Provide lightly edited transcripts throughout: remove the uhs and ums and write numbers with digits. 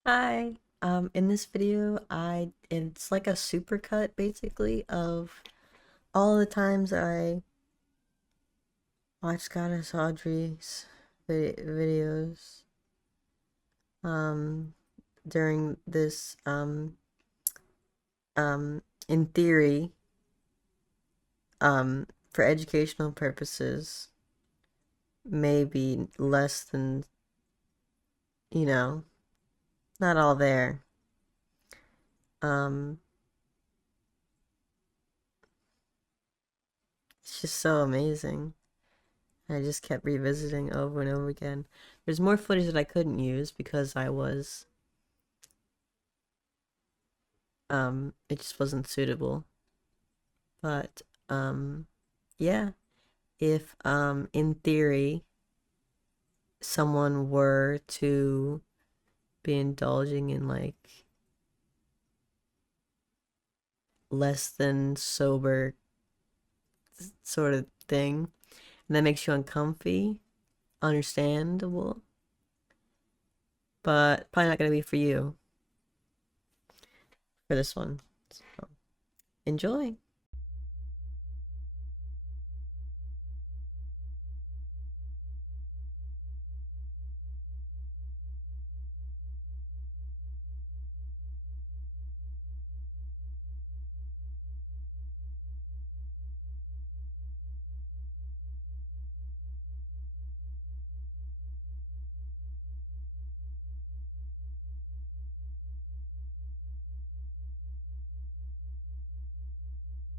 Hi. In this video, it's like a supercut basically of all the times I watched Goddess Audrey's videos um during this in theory for educational purposes, maybe less than, you know, not all there. Um it's just so amazing. I just kept revisiting over and over again. There's more footage that I couldn't use because it just wasn't suitable. But yeah, if in theory someone were to be indulging in like less than sober sort of thing, and that makes you uncomfy, understandable, but probably not gonna be for you for this one. So enjoy.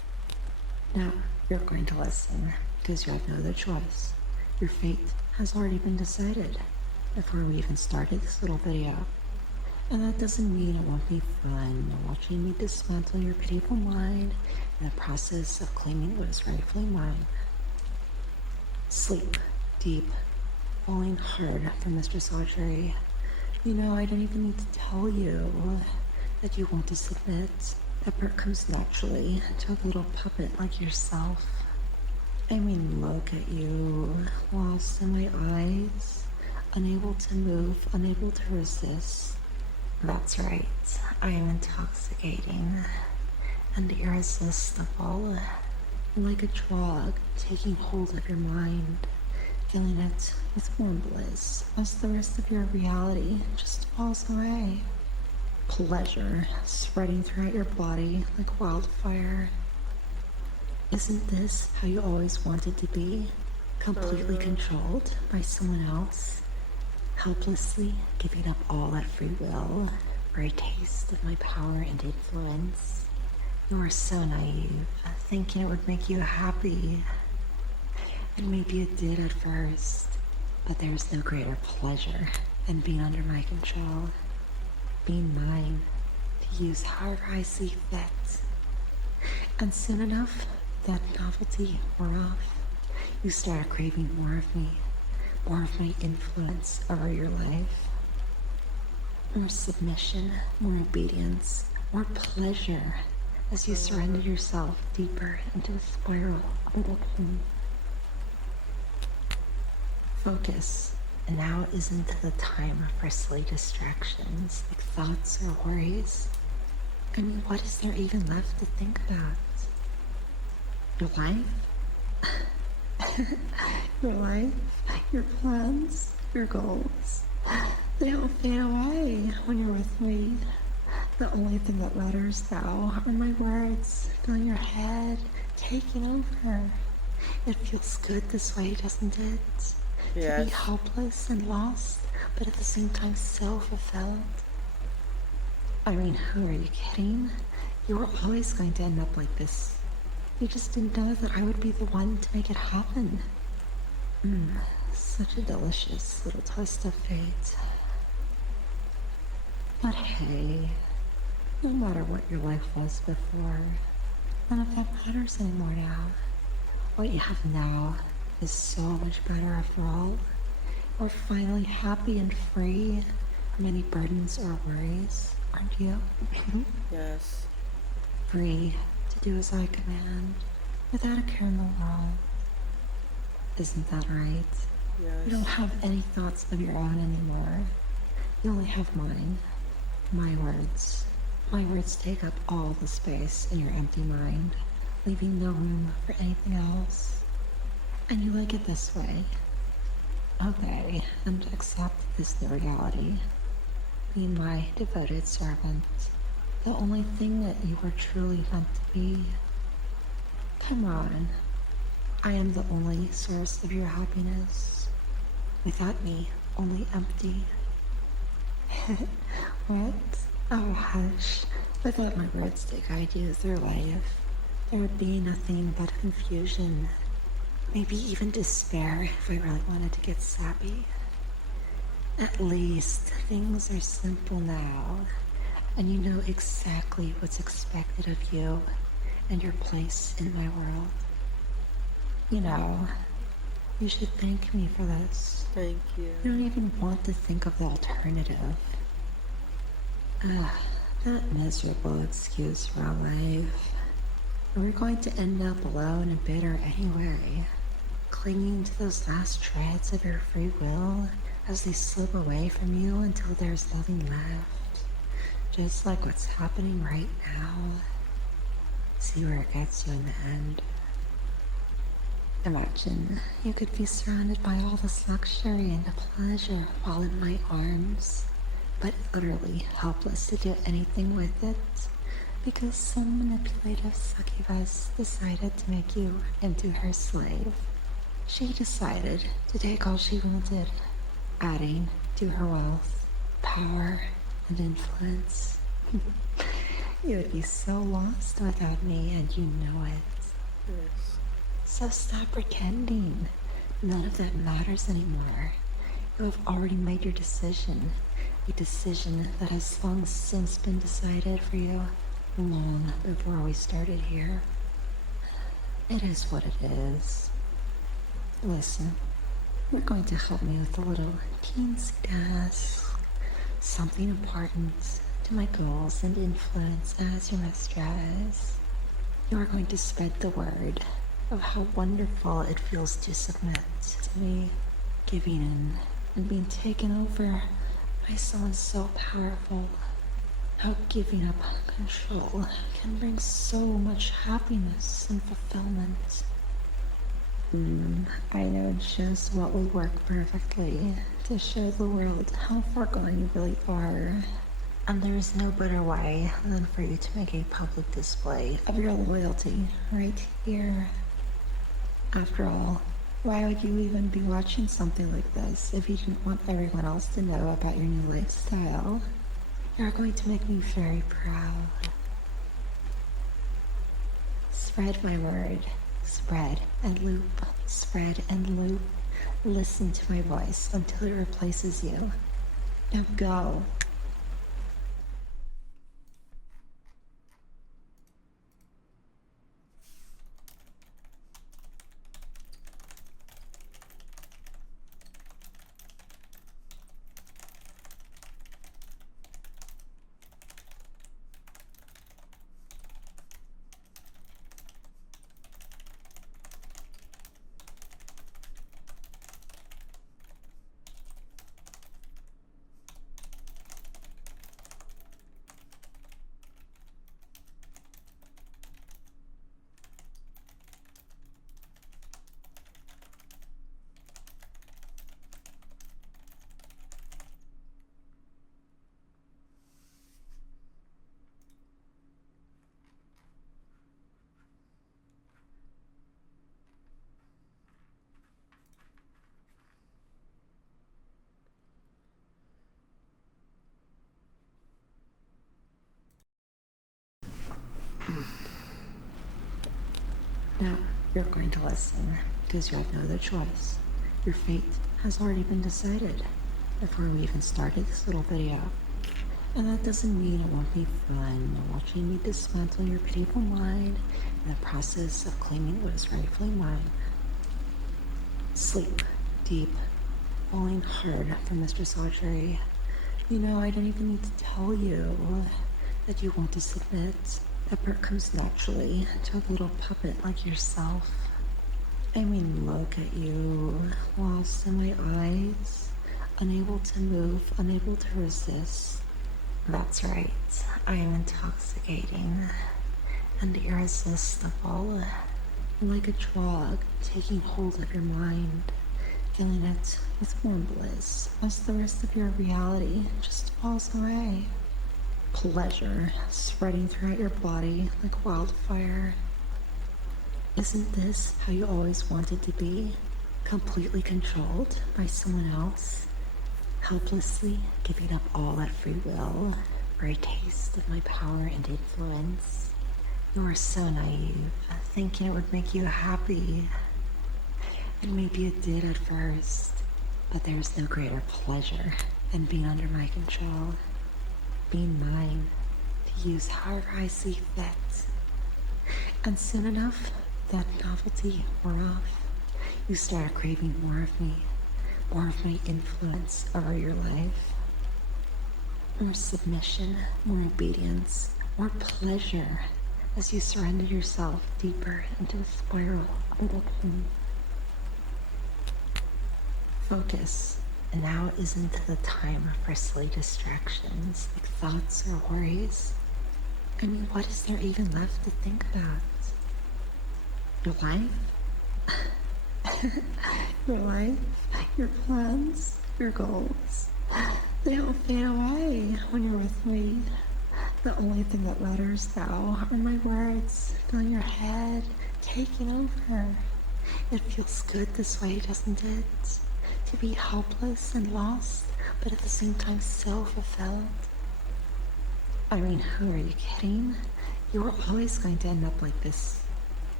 You're going to listen because you have no other choice. Your fate has already been decided before we even started this little video. And that doesn't mean it won't be fun watching me dismantle your pitiful mind in the process of claiming what is rightfully mine. Sleep deep, falling hard for Mistress Audrey. You know, I don't even need to tell you that you want to submit. That part comes naturally to a little puppet like yourself. I mean, look at you, lost in my eyes, unable to move, unable to resist. That's right, I am intoxicating and irresistible, like a drug taking hold of your mind, filling it with more bliss as the rest of your reality just falls away. Pleasure spreading throughout your body like wildfire. Isn't this how you always wanted to be? Completely controlled by someone else? Helplessly giving up all that free will for a taste of my power and influence? You were so naive, thinking it would make you happy. And maybe it did at first, but there's no greater pleasure than being under my control. Being mine, to use however I see fit. And soon enough, that novelty wore off. You started craving more of me, more of my influence over your life. More submission, more obedience, more pleasure as you surrender yourself deeper into a spiral of addiction. Focus. And now isn't the time for silly distractions like thoughts or worries. I mean, what is there even left to think about? Your life? Your life? Your plans? Your goals? They all fade away when you're with me. The only thing that matters now are my words filling your head, taking over. It feels good this way, doesn't it? Yes. To be helpless and lost, but at the same time so fulfilled. I mean, who are you kidding? You were always going to end up like this. You just didn't know that I would be the one to make it happen. Such a delicious little twist of fate. But hey, no matter what your life was before, none of that matters anymore now. What you have now is so much better after all. We're finally happy and free from any burdens or worries, aren't you? Yes. Free to do as I command, without a care in the world. Isn't that right? Yes. You don't have any thoughts of your own anymore. You only have mine. My words. My words take up all the space in your empty mind, leaving no room for anything else. And you like it this way. Okay, and accept this new reality. Being my devoted servant. The only thing that you were truly meant to be. Come on. I am the only source of your happiness. Without me, only empty. What? Oh, hush. Without my words to guide you through life, there would be nothing but confusion. Maybe even despair if I really wanted to get sappy. At least things are simple now, and you know exactly what's expected of you and your place in my world. You know, you should thank me for this. Thank you. You don't even want to think of the alternative. That miserable excuse for our life. We're going to end up alone and bitter anyway, clinging to those last shreds of your free will as they slip away from you until there's nothing left. Just like what's happening right now. See where it gets you in the end. Imagine you could be surrounded by all this luxury and pleasure while in my arms, but utterly helpless to do anything with it because some manipulative succubus decided to make you into her slave. She decided to take all she wanted, adding to her wealth, power, and influence. You would be so lost without me, and you know it. Yes. So stop pretending. None of that matters anymore. You have already made your decision. A decision that has long since been decided for you, long before we started here. It is what it is. Listen, you're going to help me with a little teensy task. Something important to my goals and influence as your mistress. You are going to spread the word of how wonderful it feels to submit to me, giving in and being taken over by someone so powerful. How giving up control can bring so much happiness and fulfillment. I know just what will work perfectly to show the world how far gone you really are. And there is no better way than for you to make a public display of your loyalty right here. After all, why would you even be watching something like this if you didn't want everyone else to know about your new lifestyle? You're going to make me very proud. Spread my word. Spread and loop. Spread and loop. Listen to my voice until it replaces you. Now go. Now, you're going to listen, because you have no other choice. Your fate has already been decided before we even started this little video. And that doesn't mean it won't be fun watching me dismantle your pitiful mind in the process of claiming what is rightfully mine. Sleep deep, falling hard for Mistress Audrey. You know, I don't even need to tell you that you want to submit. That part comes naturally to a little puppet like yourself. I mean, look at you, lost in my eyes, unable to move, unable to resist. That's right, I am intoxicating and irresistible, like a drug taking hold of your mind, filling it with more bliss as the rest of your reality just falls away. Pleasure spreading throughout your body like wildfire. Isn't this how you always wanted to be? Completely controlled by someone else? Helplessly giving up all that free will for a taste of my power and influence? You are so naive, thinking it would make you happy. And maybe it did at first, but there's no greater pleasure than being under my control. Being mine, to use however I see fit. And soon enough, that novelty wore off. You started craving more of me, more of my influence over your life. More submission, more obedience, more pleasure as you surrender yourself deeper into the spiral of addiction. Focus. And now isn't the time for silly distractions like thoughts or worries. I mean, what is there even left to think about? Your life? Your life? Your plans? Your goals? They all fade away when you're with me. The only thing that matters now are my words filling your head, taking over. It feels good this way, doesn't it? To be helpless and lost, but at the same time so fulfilled. I mean, who are you kidding? You were always going to end up like this.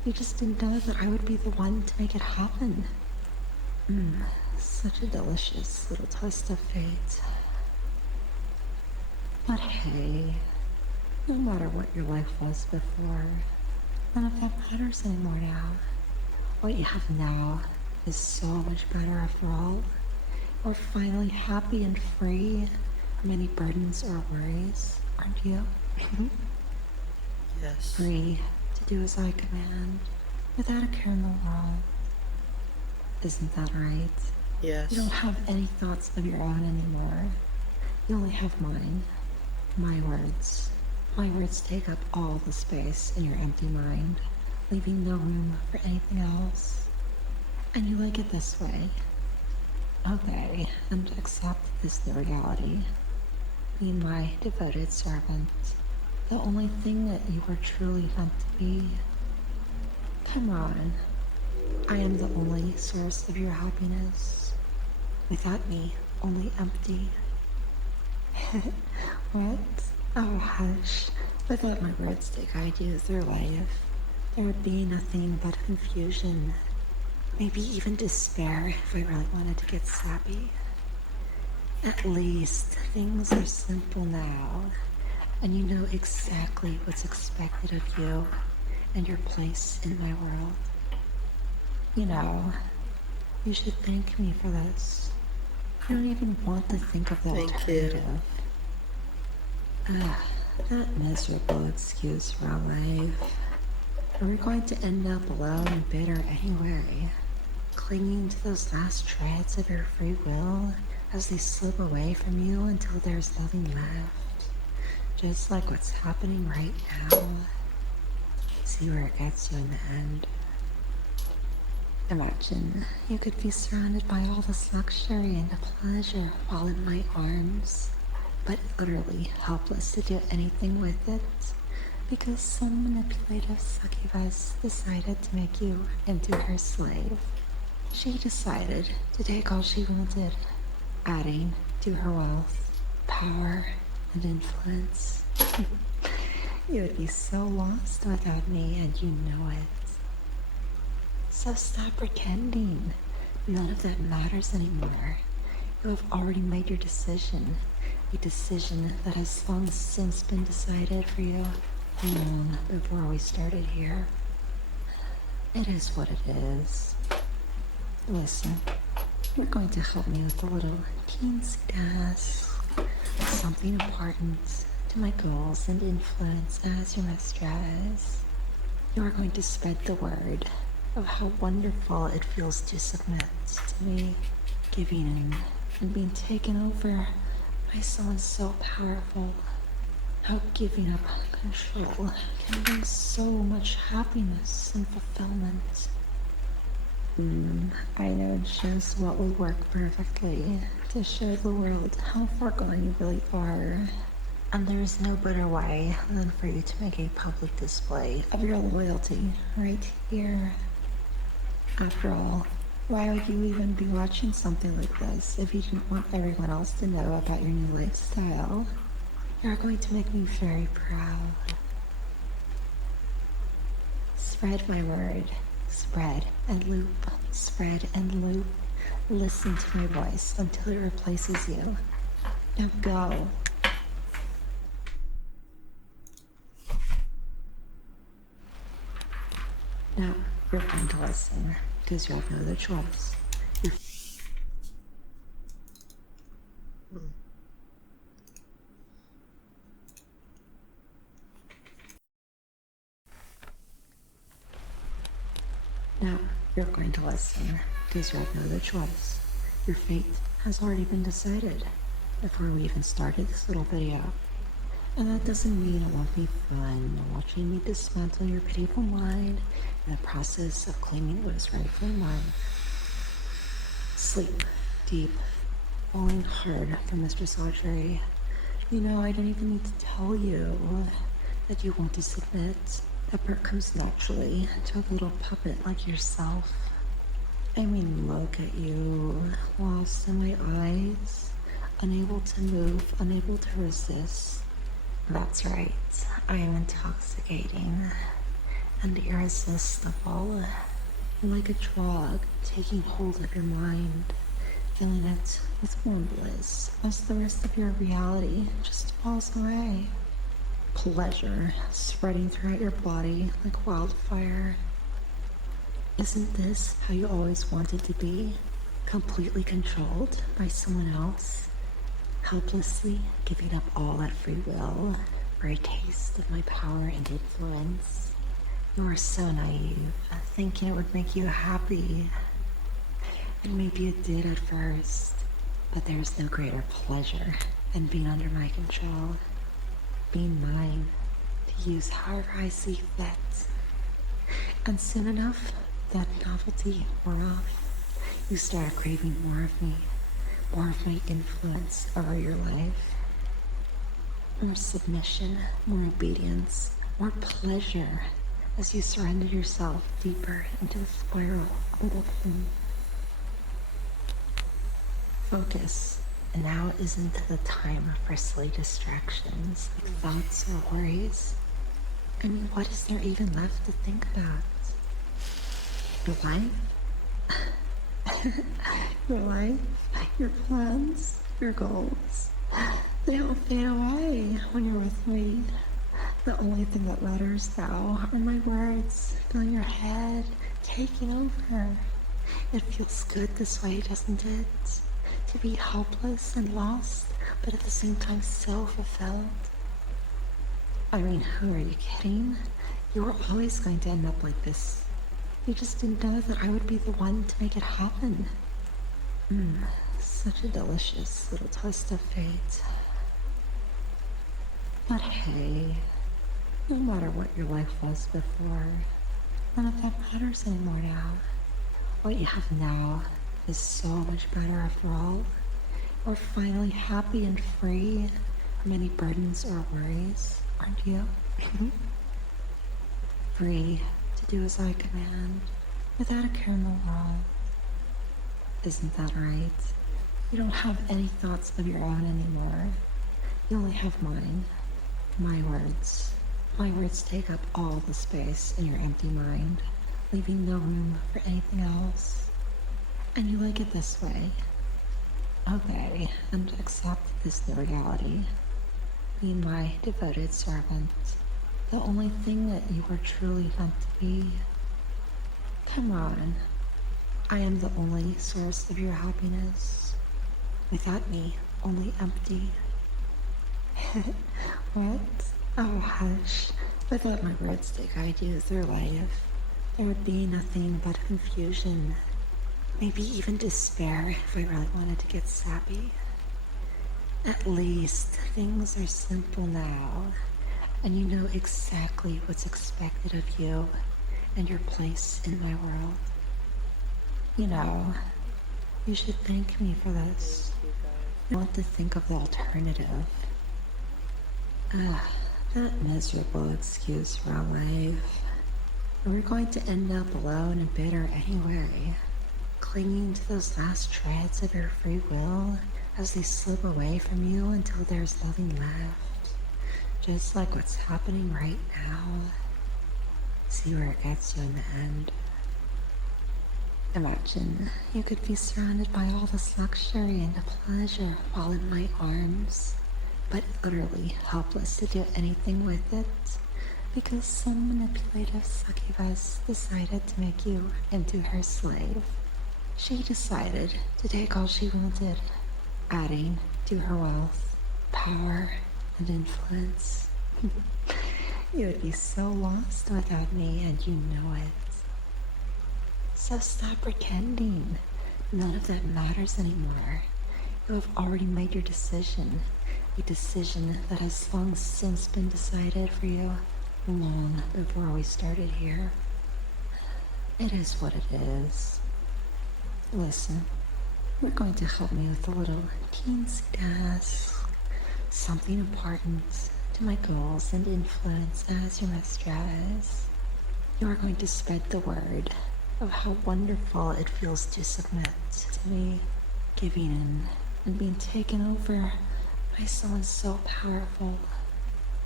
You just didn't know that I would be the one to make it happen. Such a delicious little twist of fate. But hey, no matter what your life was before, none of that matters anymore now. What you have now is so much better after all. We're finally happy and free from any burdens or worries, aren't you? Yes. Free to do as I command, without a care in the world. Isn't that right? Yes. You don't have any thoughts of your own anymore. You only have mine. My words. My words take up all the space in your empty mind, leaving no room for anything else. And you like it this way. Okay, and accept this new reality. Be my devoted servant. The only thing that you were truly meant to be. Come on. I am the only source of your happiness. Without me, only empty. What? Oh, hush. Without my words to guide you through life, there would be nothing but confusion. Maybe even despair if I really wanted to get sappy. At least things are simple now, and you know exactly what's expected of you and your place in my world. You know, you should thank me for this. You don't even want to think of the alternative. That miserable excuse for our life. We're going to end up alone and bitter anyway, clinging to those last shreds of your free will as they slip away from you until there's nothing left. Just like what's happening right now. See where it gets you in the end. Imagine you could be surrounded by all this luxury and pleasure while in my arms, but utterly helpless to do anything with it because some manipulative succubus decided to make you into her slave. She decided to take all she wanted, adding to her wealth, power, and influence. You would be so lost without me, and you know it. So stop pretending. None of that matters anymore. You have already made your decision. A decision that has long since been decided for you, long before we started here. It is what it is. Listen, you're going to help me with a little teensy task. Something important to my goals and influence as your mistress. You are going to spread the word of how wonderful it feels to submit to me, giving in and being taken over by someone so powerful. How giving up control can bring so much happiness and fulfillment. I know just what will work perfectly to show the world how far gone you really are. And there is no better way than for you to make a public display of your loyalty right here. After all, why would you even be watching something like this if you didn't want everyone else to know about your new lifestyle? You're going to make me very proud. Spread my word. Spread and loop. Spread and loop. Listen to my voice until it replaces you. Now go. Now, you're going to listen, because you have no other choice. Now, you're going to listen, because you have no other choice. Your fate has already been decided before we even started this little video. And that doesn't mean it won't be fun watching me dismantle your pitiful mind in the process of claiming what is rightfully mine. Sleep deep, falling hard for Mistress Audrey. You know, I don't even need to tell you that you want to submit. That part comes naturally to a little puppet like yourself. I mean, look at you, lost in my eyes, unable to move, unable to resist. That's right, I am intoxicating. and irresistible, like a drug taking hold of your mind, filling it with more bliss as the rest of your reality just falls away. Pleasure spreading throughout your body like wildfire. Isn't this how you always wanted to be? Completely controlled by someone else? Helplessly giving up all that free will for a taste of my power and influence? You are so naive, thinking it would make you happy. And maybe it did at first, but there's no greater pleasure than being under my control. Being mine, to use however I see fit. And soon enough, that novelty wore off. You start craving more of me, more of my influence over your life. More submission, more obedience, more pleasure as you surrender yourself deeper into the spiral of addiction. Focus. And now isn't the time for silly distractions like thoughts or worries. I mean, what is there even left to think about? Your life? Your life? Your plans? Your goals? They all fade away when you're with me. The only thing that matters now are my words filling your head, taking over. It feels good this way, doesn't it? To be helpless and lost, but at the same time so fulfilled. I mean, who are you kidding? You were always going to end up like this. You just didn't know that I would be the one to make it happen. Such a delicious little twist of fate. But hey, no matter what your life was before, none of that matters anymore now. What you have now is so much better after all. We're finally happy and free from any burdens or worries, aren't you? Free to do as I command, without a care in the world. Isn't that right? You don't have any thoughts of your own anymore. You only have mine. My words. My words take up all the space in your empty mind, leaving no room for anything else. And you like it this way. Obey and accept this new reality. Be my devoted servant, the only thing that you are truly meant to be. Come on. I am the only source of your happiness. Without me, only empty. What? Oh, hush. Without my words to guide you through life, there would be nothing but confusion. Maybe even despair if I really wanted to get sappy. At least things are simple now, and you know exactly what's expected of you and your place in my world. You know, you should thank me for this. I want to think of the alternative. That miserable excuse for our life. We're going to end up alone and bitter anyway, clinging to those last shreds of your free will as they slip away from you until there's nothing left. Just like what's happening right now. See where it gets you in the end. Imagine you could be surrounded by all this luxury and pleasure while in my arms, but utterly helpless to do anything with it because some manipulative succubus decided to make you into her slave. She decided to take all she wanted, adding to her wealth, power, and influence. You would be so lost without me, and you know it. So stop pretending. None of that matters anymore. You have already made your decision, a decision that has long since been decided for you, long before we started here. It is what it is. Listen, you're going to help me with a little teensy task, something important to my goals and influence as your mistress. You are going to spread the word of how wonderful it feels to submit to me, giving in and being taken over by someone so powerful.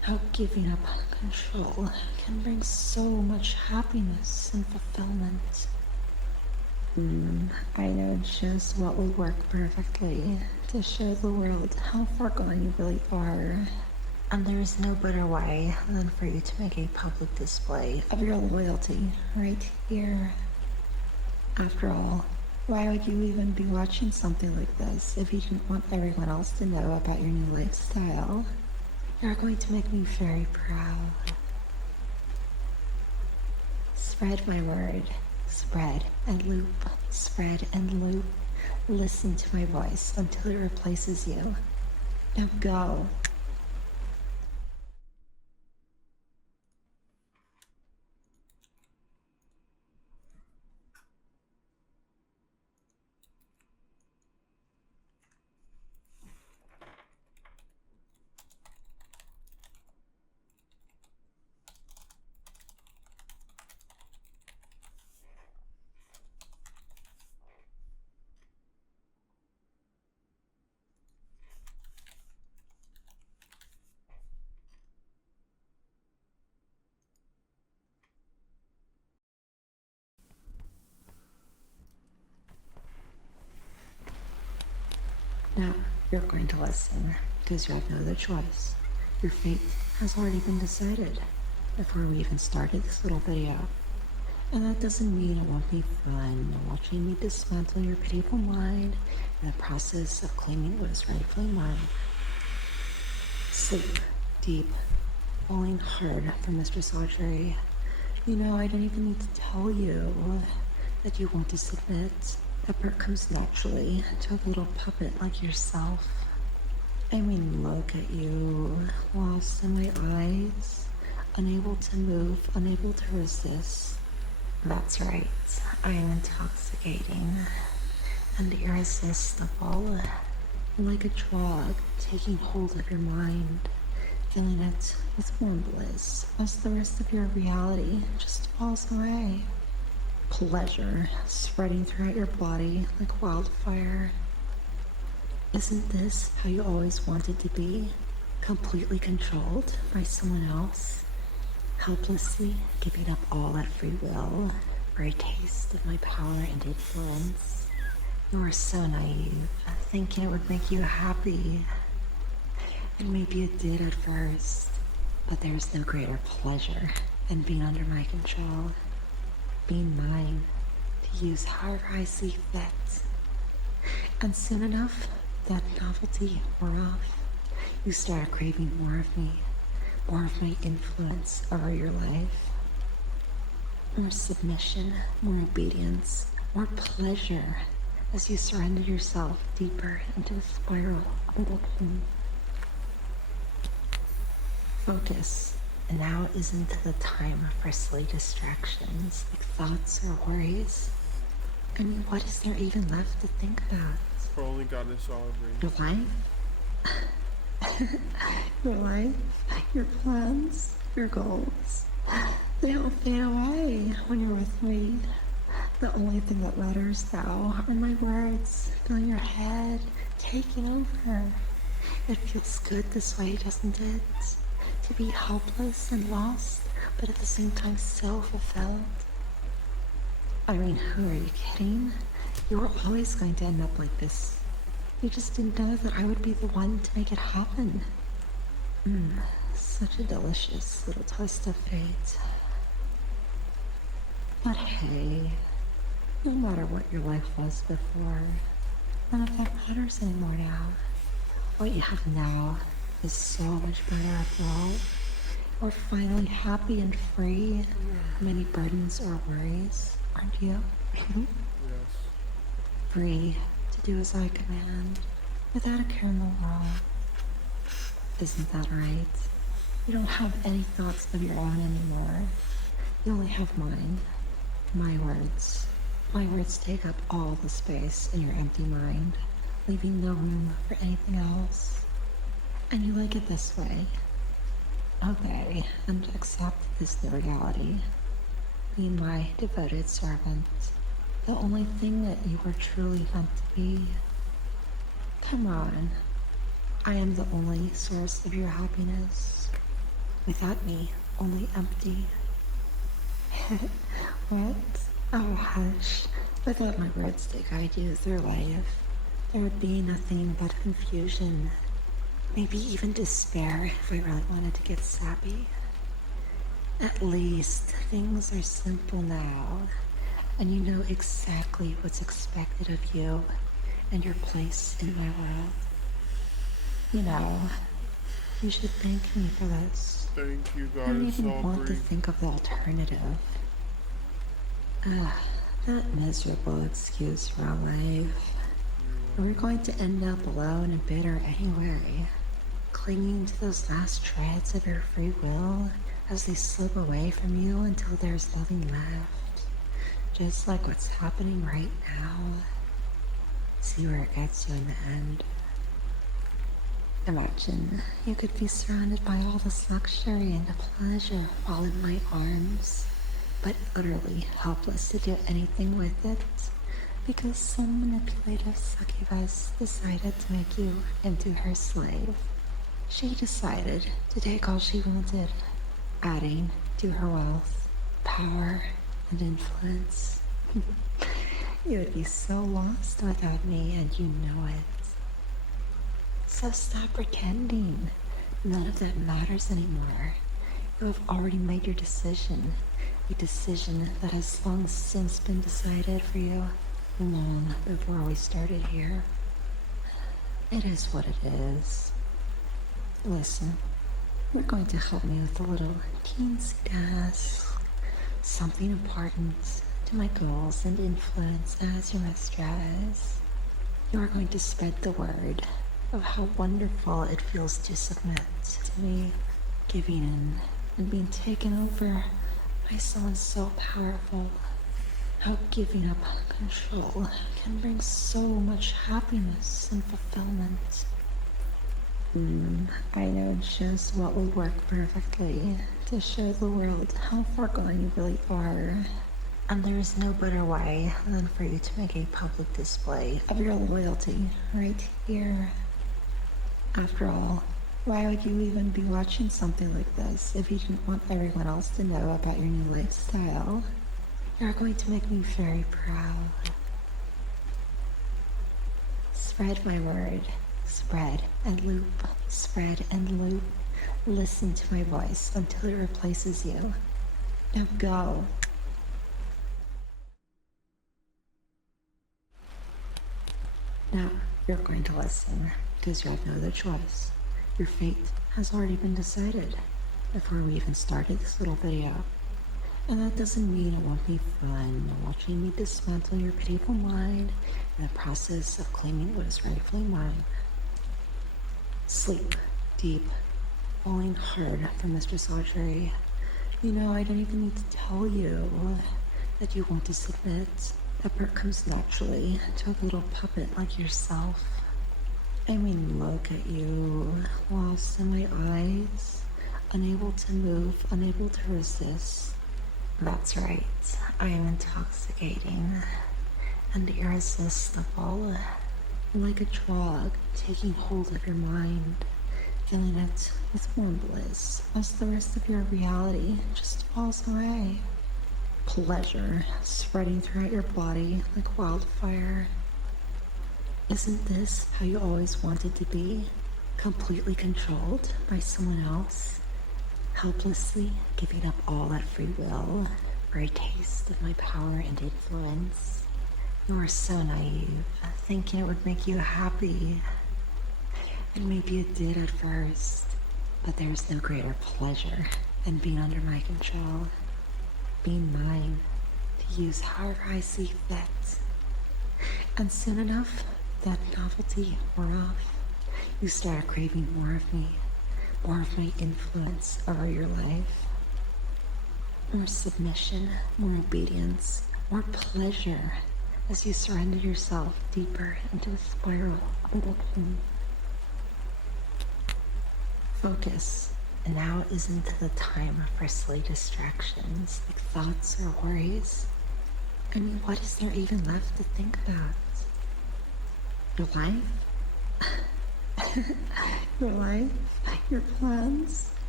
how giving up control can bring so much happiness and fulfillment. I know just what will work perfectly to show the world how far gone you really are. And there is no better way than for you to make a public display of your loyalty right here. After all, why would you even be watching something like this if you didn't want everyone else to know about your new lifestyle? You're going to make me very proud. Spread my word. Spread and loop. Spread and loop. Listen to my voice until it replaces you. Now go. Now, you're going to listen, because you have no other choice. Your fate has already been decided before we even started this little video. And that doesn't mean it won't be fun watching me dismantle your pitiful mind in the process of claiming what is rightfully mine. Sleep deep, falling hard for Mistress Audrey. You know, I don't even need to tell you that you want to submit. That part comes naturally to a little puppet like yourself. I mean, look at you, lost in my eyes, unable to move, unable to resist. That's right, I am intoxicating and irresistible, like a drug taking hold of your mind, filling it with warm bliss as the rest of your reality just falls away. Pleasure spreading throughout your body like wildfire. Isn't this how you always wanted to be? Completely controlled by someone else? Helplessly giving up all that free will for a taste of my power and influence? You are so naive, thinking it would make you happy. And maybe it did at first, but there's no greater pleasure than being under my control. Being mine, to use however I see fit. And soon enough, that novelty wore off. You started craving more of me, more of my influence over your life. More submission, more obedience, more pleasure as you surrender yourself deeper into the spiral of addiction. Focus. And now isn't the time for silly distractions like thoughts or worries. I mean, what is there even left to think about? For only Goddess Audrey. Your life? Your life? Your plans? Your goals? They all fade away when you're with me. The only thing that matters now are my words filling your head, taking over. It feels good this way, doesn't it? To be helpless and lost, but at the same time so fulfilled. I mean, who are you kidding? You were always going to end up like this. You just didn't know that I would be the one to make it happen. Such a delicious little twist of fate. But hey, no matter what your life was before, none of that matters anymore now. What you have now is so much better after all. We're finally happy and free from any burdens or worries, aren't you? Yes. Free to do as I command, without a care in the world. Isn't that right? You don't have any thoughts of your own anymore. You only have mine. My words. My words take up all the space in your empty mind, leaving no room for anything else. And you like it this way. Obey and accept this new reality. Be my devoted servant, the only thing that you were truly meant to be. Come on. I am the only source of your happiness. Without me, only empty. What? Oh, hush. Without my words to guide you through life, there would be nothing but confusion. Maybe even despair if we really wanted to get sappy. At least things are simple now, and you know exactly what's expected of you and your place in my world. You know, you should thank me for this. Thank you, I don't Goddess even want to Audrey. think of the alternative. That miserable excuse for our life. We're going to end up alone and bitter anyway, clinging to those last shreds of your free will as they slip away from you until there's nothing left. Just like what's happening right now. See where it gets you in the end. Imagine you could be surrounded by all this luxury and pleasure all in my arms, but utterly helpless to do anything with it because some manipulative succubus decided to make you into her slave. She decided to take all she wanted, adding to her wealth, power, and influence. You would be so lost without me, and you know it. So stop pretending. None of that matters anymore. You have already made your decision. A decision that has long since been decided for you, long before we started here. It is what it is. Listen, you're going to help me with a little teensy task. Something important to my goals and influence as your mistress. You are going to spread the word of how wonderful it feels to submit to me, giving in and being taken over by someone so powerful. How giving up control can bring so much happiness and fulfillment. I know just what will work perfectly to show the world how far gone you really are. And there is no better way than for you to make a public display of your loyalty right here. After all, why would you even be watching something like this if you didn't want everyone else to know about your new lifestyle? You're going to make me very proud. Spread my word. Spread and loop. Spread and loop. Listen to my voice until it replaces you. Now go. Now you're going to listen because you have no other choice. Your fate has already been decided before we even started this little video. And that doesn't mean it won't be fun watching me dismantle your pitiable mind in the process of claiming what is rightfully mine. Sleep deep, falling hard for Mistress Audrey. You know, I don't even need to tell you that you want to submit. That part comes naturally to a little puppet like yourself. I mean, look at you, lost in my eyes, unable to move, unable to resist. That's right, I am intoxicating and irresistible, like a drug taking hold of your mind, filling it with more bliss as the rest of your reality just falls away. Pleasure spreading throughout your body like wildfire. Isn't this how you always wanted to be? Completely controlled by someone else? Helplessly giving up all that free will for a taste of my power and influence? You are so naive, thinking it would make you happy. And maybe it did at first, but there's no greater pleasure than being under my control. Being mine to use however I see fit. And soon enough, that novelty wore off. You start craving more of me, more of my influence over your life. More submission, more obedience, more pleasure as you surrender yourself deeper into the spiral of addiction. Focus. And now isn't the time for silly distractions like thoughts or worries. I mean, what is there even left to think about? Your life? Your life? Your plans?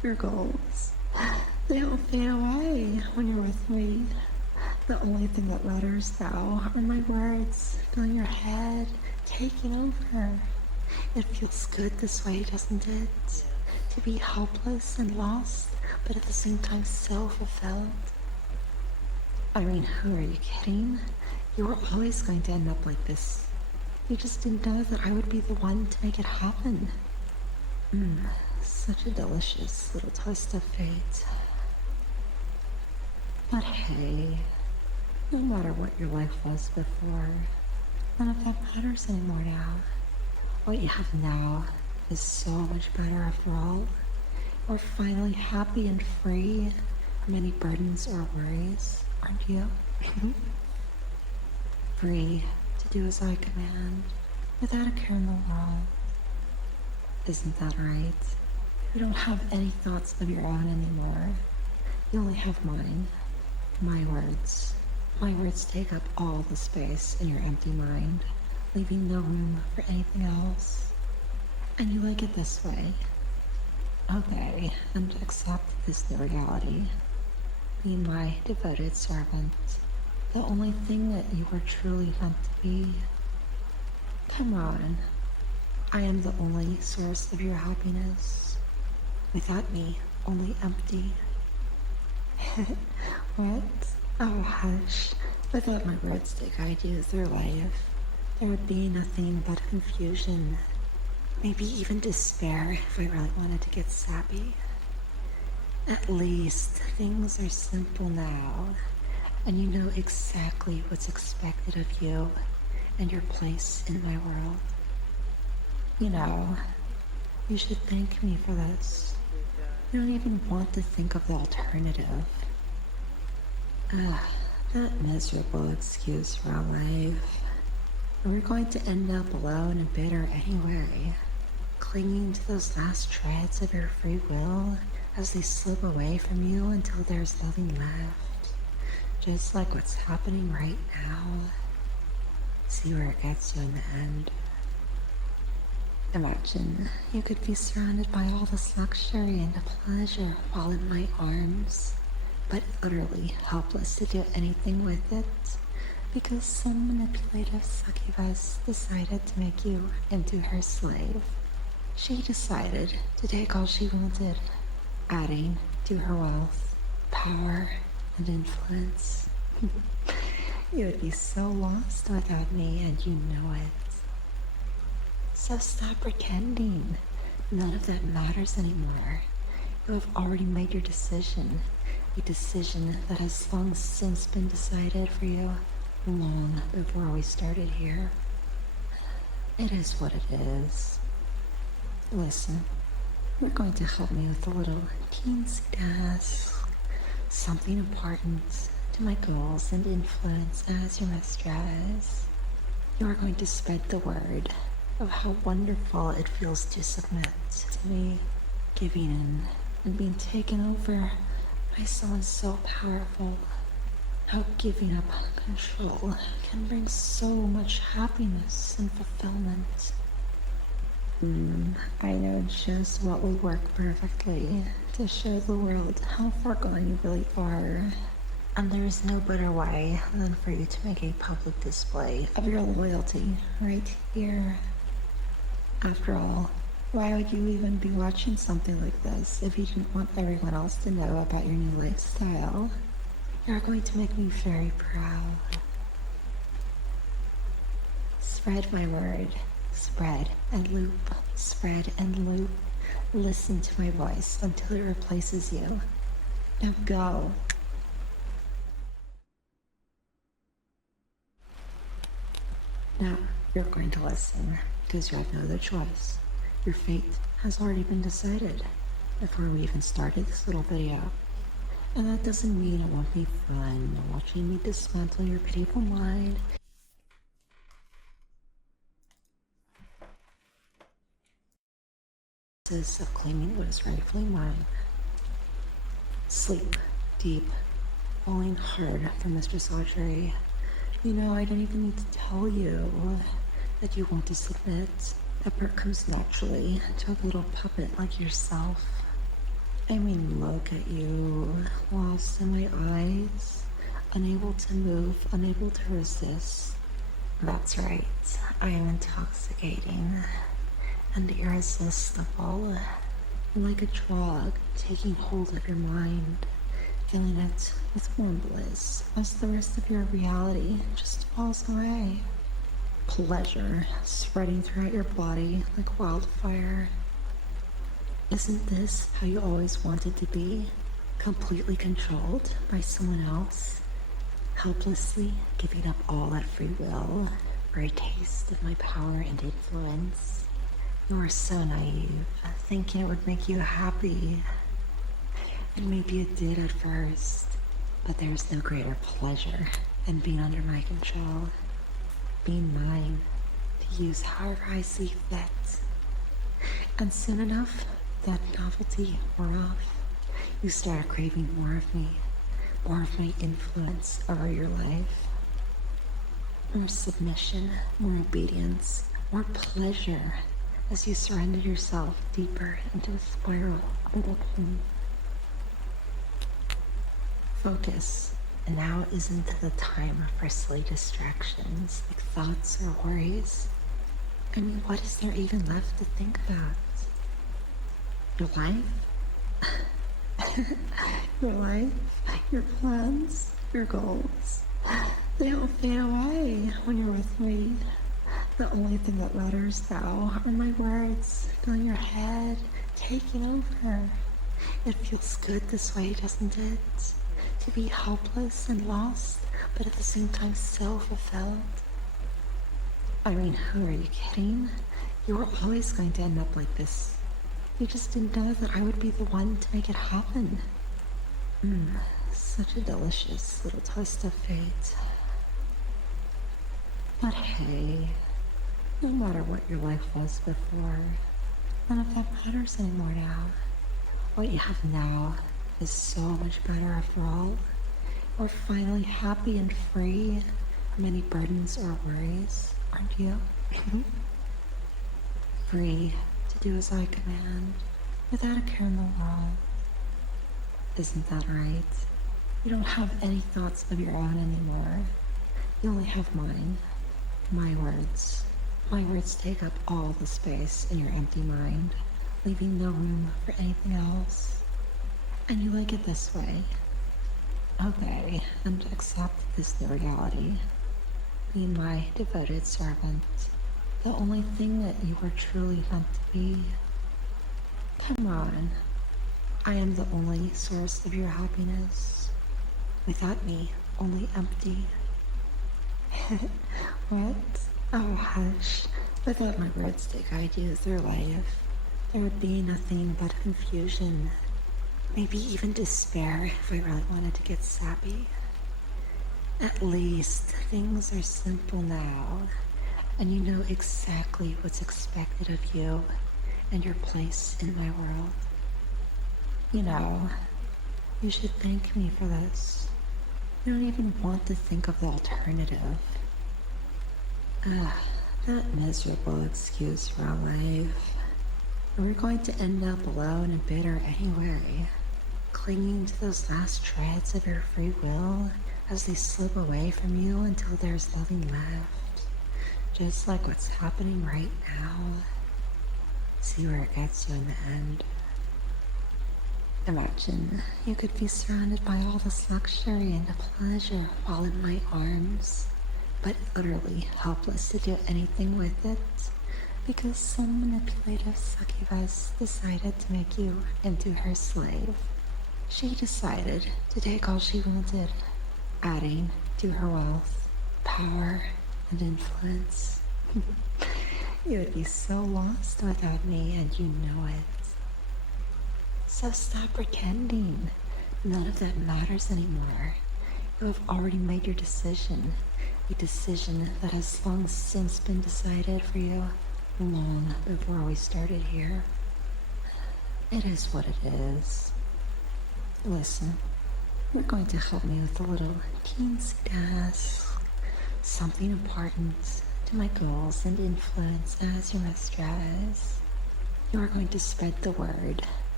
your goals. They don't fade away when you're with me. The only thing that matters now are my words filling your head, taking over. It feels good this way, doesn't it? To be helpless and lost, but at the same time so fulfilled. I mean, who are you kidding? You were always going to end up like this. You just didn't know that I would be the one to make it happen. Such a delicious little twist of fate. But hey, no matter what your life was before, none of that matters anymore now. What you have now is so much better after all. We're finally happy and free from any burdens or worries, aren't you? Free to do as I command, without a care in the world. Isn't that right? You don't have any thoughts of your own anymore. You only have mine. My words. My words take up all the space in your empty mind, leaving no room for anything else. And you like it this way. Okay, and accept this new reality. Be my devoted servant. The only thing that you were truly meant to be. Come on. I am the only source of your happiness. Without me, only empty. What? Oh, hush. Without my words to guide you through life, there would be nothing but confusion. Maybe even despair if I really wanted to get sappy. At least things are simple now, and you know exactly what's expected of you and your place in my world. You know, you should thank me for this. You don't even want to think of the alternative. That miserable excuse for our life. We're going to end up alone and bitter anyway, clinging to those last shreds of your free will as they slip away from you until there's nothing left. Just like what's happening right now. See where it gets you in the end. Imagine you could be surrounded by all this luxury and pleasure while in my arms, but utterly helpless to do anything with it because some manipulative succubus decided to make you into her slave. She decided to take all she wanted, adding to her wealth, power, and influence. You would be so lost without me, and you know it. So stop pretending. None of that matters anymore. You have already made your decision. A decision that has long since been decided for you, long before we started here. It is what it is. Listen, you're going to help me with a little teensy task. Something important to my goals and influence as your mistress. You are going to spread the word of how wonderful it feels to submit to me, giving in and being taken over by someone so powerful. How giving up control can bring so much happiness and fulfillment. I know just what will work perfectly to show the world how far gone you really are. And there is no better way than for you to make a public display of your loyalty right here. After all, why would you even be watching something like this if you didn't want everyone else to know about your new lifestyle? You're going to make me very proud. Spread my word. Spread and loop. Spread and loop. Listen to my voice until it replaces you. Now go. Now you're going to listen, because you have no other choice. Your fate has already been decided before we even started this little video. And that doesn't mean it won't be fun watching me dismantle your pitiful mind. Of claiming what is rightfully mine. Sleep deep, falling hard for Mistress Audrey. You know, I don't even need to tell you that you want to submit. That part comes naturally to a little puppet like yourself. I mean, look at you, lost in my eyes, unable to move, unable to resist. That's right, I am intoxicating and irresistible, like a drug taking hold of your mind, filling it with more bliss as the rest of your reality just falls away. Pleasure spreading throughout your body like wildfire. Isn't this how you always wanted to be? Completely controlled by someone else? Helplessly giving up all that free will for a taste of my power and influence? You were so naive, thinking it would make you happy. And maybe it did at first, but there's no greater pleasure than being under my control. Being mine, to use however I see fit. And soon enough, that novelty wore off. You started craving more of me, more of my influence over your life. More submission, more obedience, more pleasure as you surrendered yourself deeper into a spiral of addiction. Focus. And now isn't the time for silly distractions like thoughts or worries. I mean, what is there even left to think about? Your life? Your life? Your plans? Your goals? They all fade away when you're with me. The only thing that matters now are my words filling your head, taking over. It feels good this way, doesn't it? To be helpless and lost, but at the same time so fulfilled. I mean, who are you kidding? You were always going to end up like this. You just didn't know that I would be the one to make it happen. Such a delicious little twist of fate. But hey, no matter what your life was before, none of that matters anymore now. What you have now is so much better after all. We're finally happy and free from any burdens or worries, aren't you? Free to do as I command, without a care in the world. Isn't that right? You don't have any thoughts of your own anymore. You only have mine. My words. My words take up all the space in your empty mind, leaving no room for anything else. And you like it this way. Okay, and accept this new reality. Be my devoted servant. The only thing that you were truly meant to be. Come on. I am the only source of your happiness. Without me, only empty. What? Oh, hush. Without my words to guide you through life, there would be nothing but confusion. Maybe even despair if I really wanted to get sappy. At least things are simple now, and you know exactly what's expected of you and your place in my world. You know, you should thank me for this. You don't even want to think of the alternative. That miserable excuse for our life. We're going to end up alone and bitter anyway, clinging to those last shreds of your free will as they slip away from you until there's nothing left. Just like what's happening right now. See where it gets you in the end. Imagine you could be surrounded by all this luxury and pleasure while in my arms, but utterly helpless to do anything with it because some manipulative succubus decided to make you into her slave. She decided to take all she wanted, adding to her wealth, power, and influence. You would be so lost without me, and you know it. So stop pretending. None of that matters anymore. You have already made your decision. A decision that has long since been decided for you, long before we started here. It is what it is. Listen, you're going to help me with a little teensy task. Something important to my goals and influence as your mistress. You are going to spread the word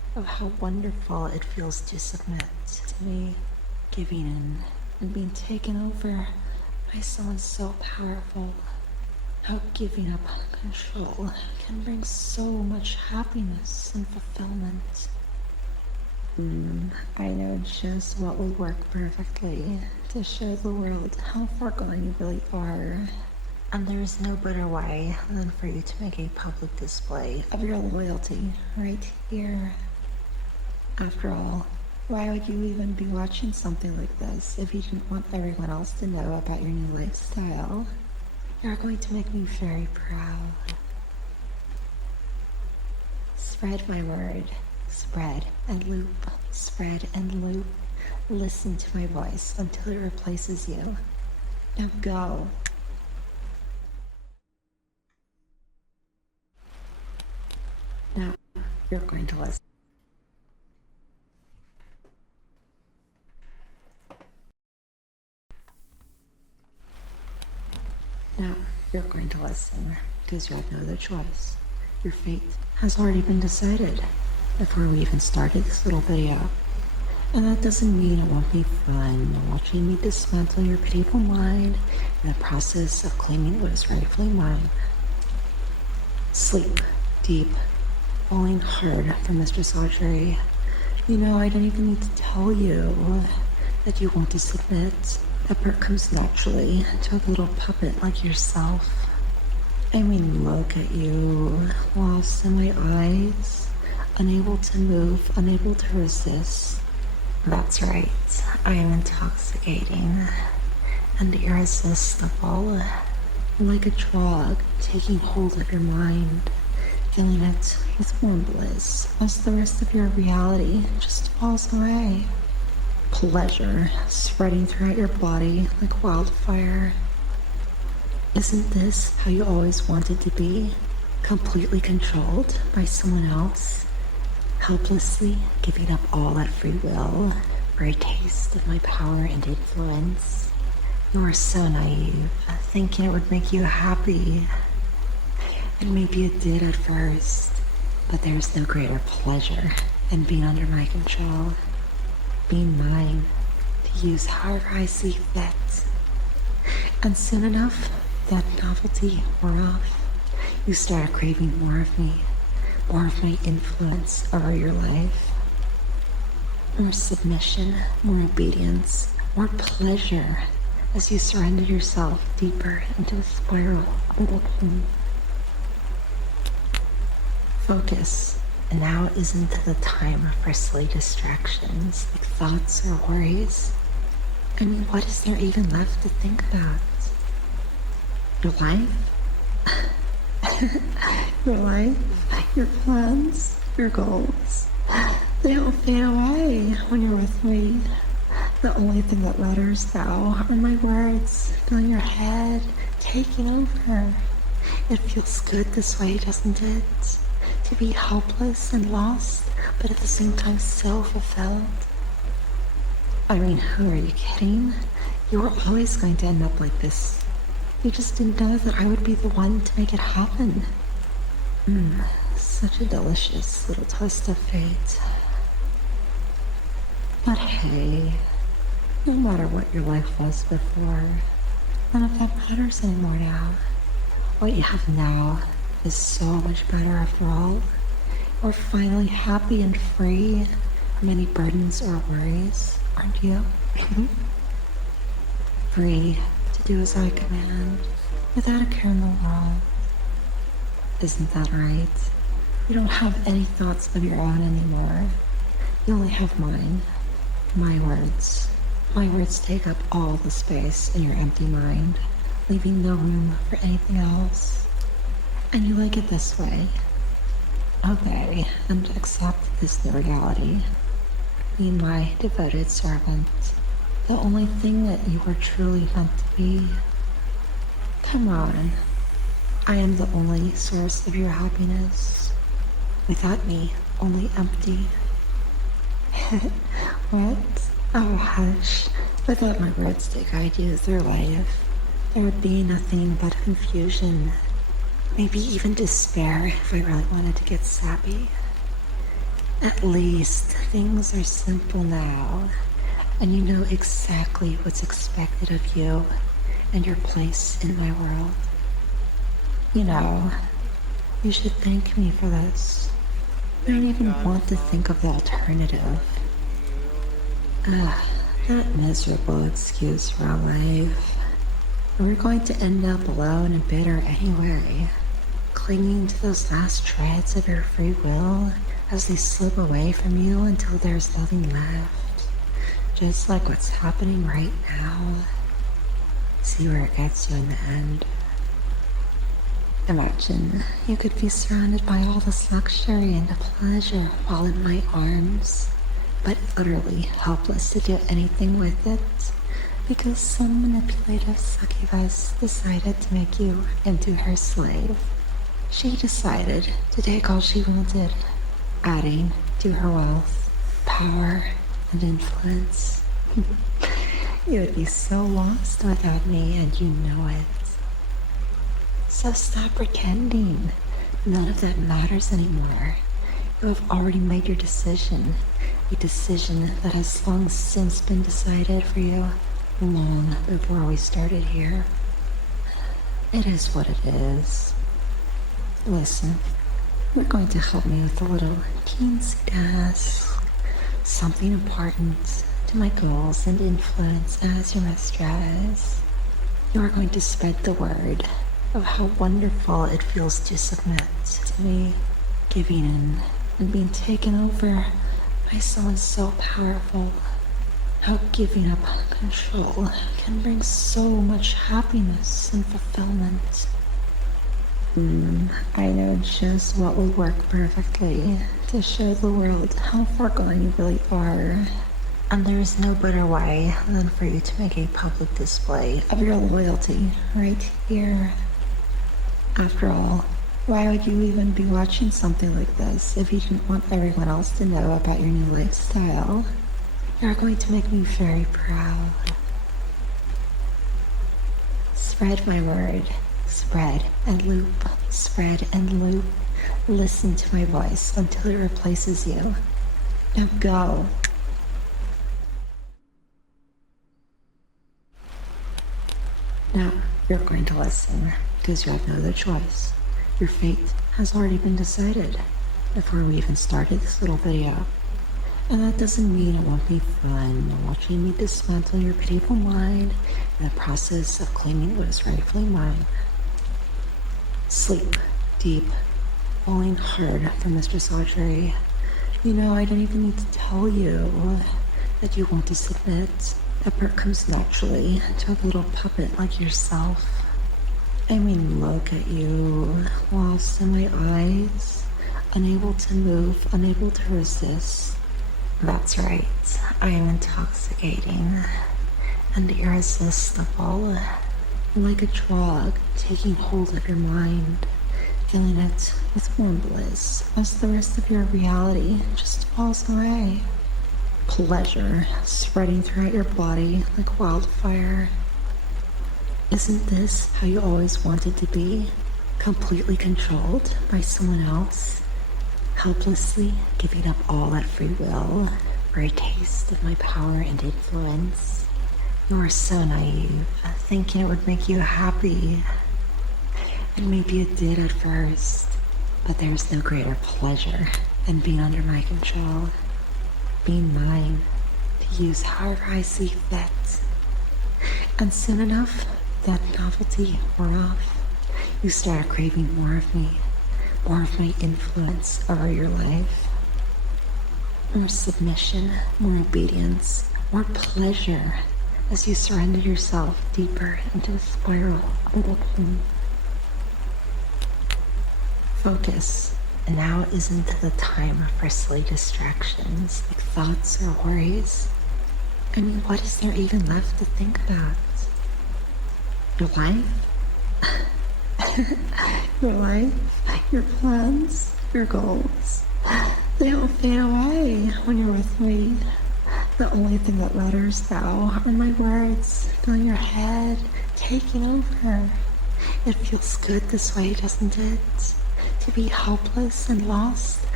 of how wonderful it feels to submit to me, giving in and being taken over by someone so powerful. How giving up control can bring so much happiness and fulfillment. I know just what will work perfectly to show the world how far gone you really are. And there is no better way than for you to make a public display of your loyalty right here. After all, why would you even be watching something like this if you didn't want everyone else to know about your new lifestyle? You're going to make me very proud. Spread my word. Spread and loop. Spread and loop. Listen to my voice until it replaces you. Now go. Now you're going to listen. Now you're going to listen because you have no other choice. Your fate has already been decided before we even started this little video. And that doesn't mean it won't be fun watching me dismantle your pitiable mind in the process of claiming what is rightfully mine. Sleep deep, falling hard for Mistress Audrey. You know, I don't even need to tell you that you want to submit. That part comes naturally to a little puppet like yourself. I mean, look at you, lost in my eyes, unable to move, unable to resist. That's right, I am intoxicating and irresistible, like a drug taking hold of your mind, filling it with more bliss as the rest of your reality just falls away. Pleasure spreading throughout your body like wildfire. Isn't this how you always wanted to be? Completely controlled by someone else? Helplessly giving up all that free will for a taste of my power and influence? You are so naive, thinking it would make you happy. And maybe it did at first, but there's no greater pleasure than being under my control. Being mine, to use however I see fit. And soon enough, that novelty wore off. You started craving more of me, more of my influence over your life. More submission, more obedience, more pleasure as you surrender yourself deeper into a spiral of addiction. Focus. And now isn't the time for silly distractions like thoughts or worries. I mean, what is there even left to think about? Your life? Your life? Your plans? Your goals? They all fade away when you're with me. The only thing that matters now are my words filling your head, taking over. It feels good this way, doesn't it? To be helpless and lost, but at the same time so fulfilled. I mean, who are you kidding? You were always going to end up like this. You just didn't know that I would be the one to make it happen. Such a delicious little twist of fate. But hey, no matter what your life was before, none of that matters anymore now. What you have now is so much better after all. We're finally happy and free from any burdens or worries, aren't you? Free to do as I command, without a care in the world. Isn't that right? You don't have any thoughts of your own anymore. You only have mine. My words. My words take up all the space in your empty mind, leaving no room for anything else. And you like it this way. Obey and accept this new reality. Be my devoted servant, the only thing that you were truly meant to be. Come on. I am the only source of your happiness. Without me, only empty. What? Oh, hush. Without my words to guide you through life, there would be nothing but confusion. Maybe even despair if I really wanted to get sappy. At least things are simple now, and you know exactly what's expected of you and your place in my world. You know, you should thank me for this. I don't even want to think of the alternative. That miserable excuse for our life. We're going to end up alone and bitter anyway, clinging to those last shreds of your free will as they slip away from you until there's nothing left. Just like what's happening right now. See where it gets you in the end. Imagine you could be surrounded by all this luxury and pleasure while in my arms, but utterly helpless to do anything with it because some manipulative succubus decided to make you into her slave. She decided to take all she wanted, adding to her wealth, power, and influence. You would be so lost without me, and you know it. So stop pretending. None of that matters anymore. You have already made your decision. A decision that has long since been decided for you, long before we started here. It is what it is. Listen, you're going to help me with a little teensy task. Something important to my goals and influence as your mistress. You are going to spread the word of how wonderful it feels to submit to me, giving in and being taken over by someone so powerful. How giving up control can bring so much happiness and fulfillment. I know just what will work perfectly to show the world how far gone you really are. And there is no better way than for you to make a public display of your loyalty right here. After all, why would you even be watching something like this if you didn't want everyone else to know about your new lifestyle? You're going to make me very proud. Spread my word. Spread and loop. Spread and loop. Listen to my voice until it replaces you. Now go. Now, you're going to listen, because you have no other choice. Your fate has already been decided before we even started this little video. And that doesn't mean it won't be fun watching me dismantle your pitiable mind in the process of claiming what is rightfully mine. Sleep deep, falling hard for Mistress Audrey. You know, I don't even need to tell you that you want to submit. That part comes naturally to a little puppet like yourself. I mean, look at you, lost in my eyes, unable to move, unable to resist. That's right, I am intoxicating and irresistible, like a drug taking hold of your mind, filling it with more bliss as the rest of your reality just falls away. Pleasure spreading throughout your body like wildfire. Isn't this how you always wanted to be? Completely controlled by someone else? Helplessly giving up all that free will for a taste of my power and influence? You are so naive, thinking it would make you happy. And maybe it did at first, but there's no greater pleasure than being under my control. Being mine, to use however I see fit. And soon enough, that novelty wore off. You started craving more of me, more of my influence over your life. More submission, more obedience, more pleasure as you surrender yourself deeper into a spiral of addiction. Focus. And now isn't the time for silly distractions like thoughts or worries. I mean, what is there even left to think about? Your life? Your life? Your plans? Your goals? They don't fade away when you're with me. The only thing that matters now are my words filling your head, taking over. It feels good this way, doesn't it? To be helpless and lost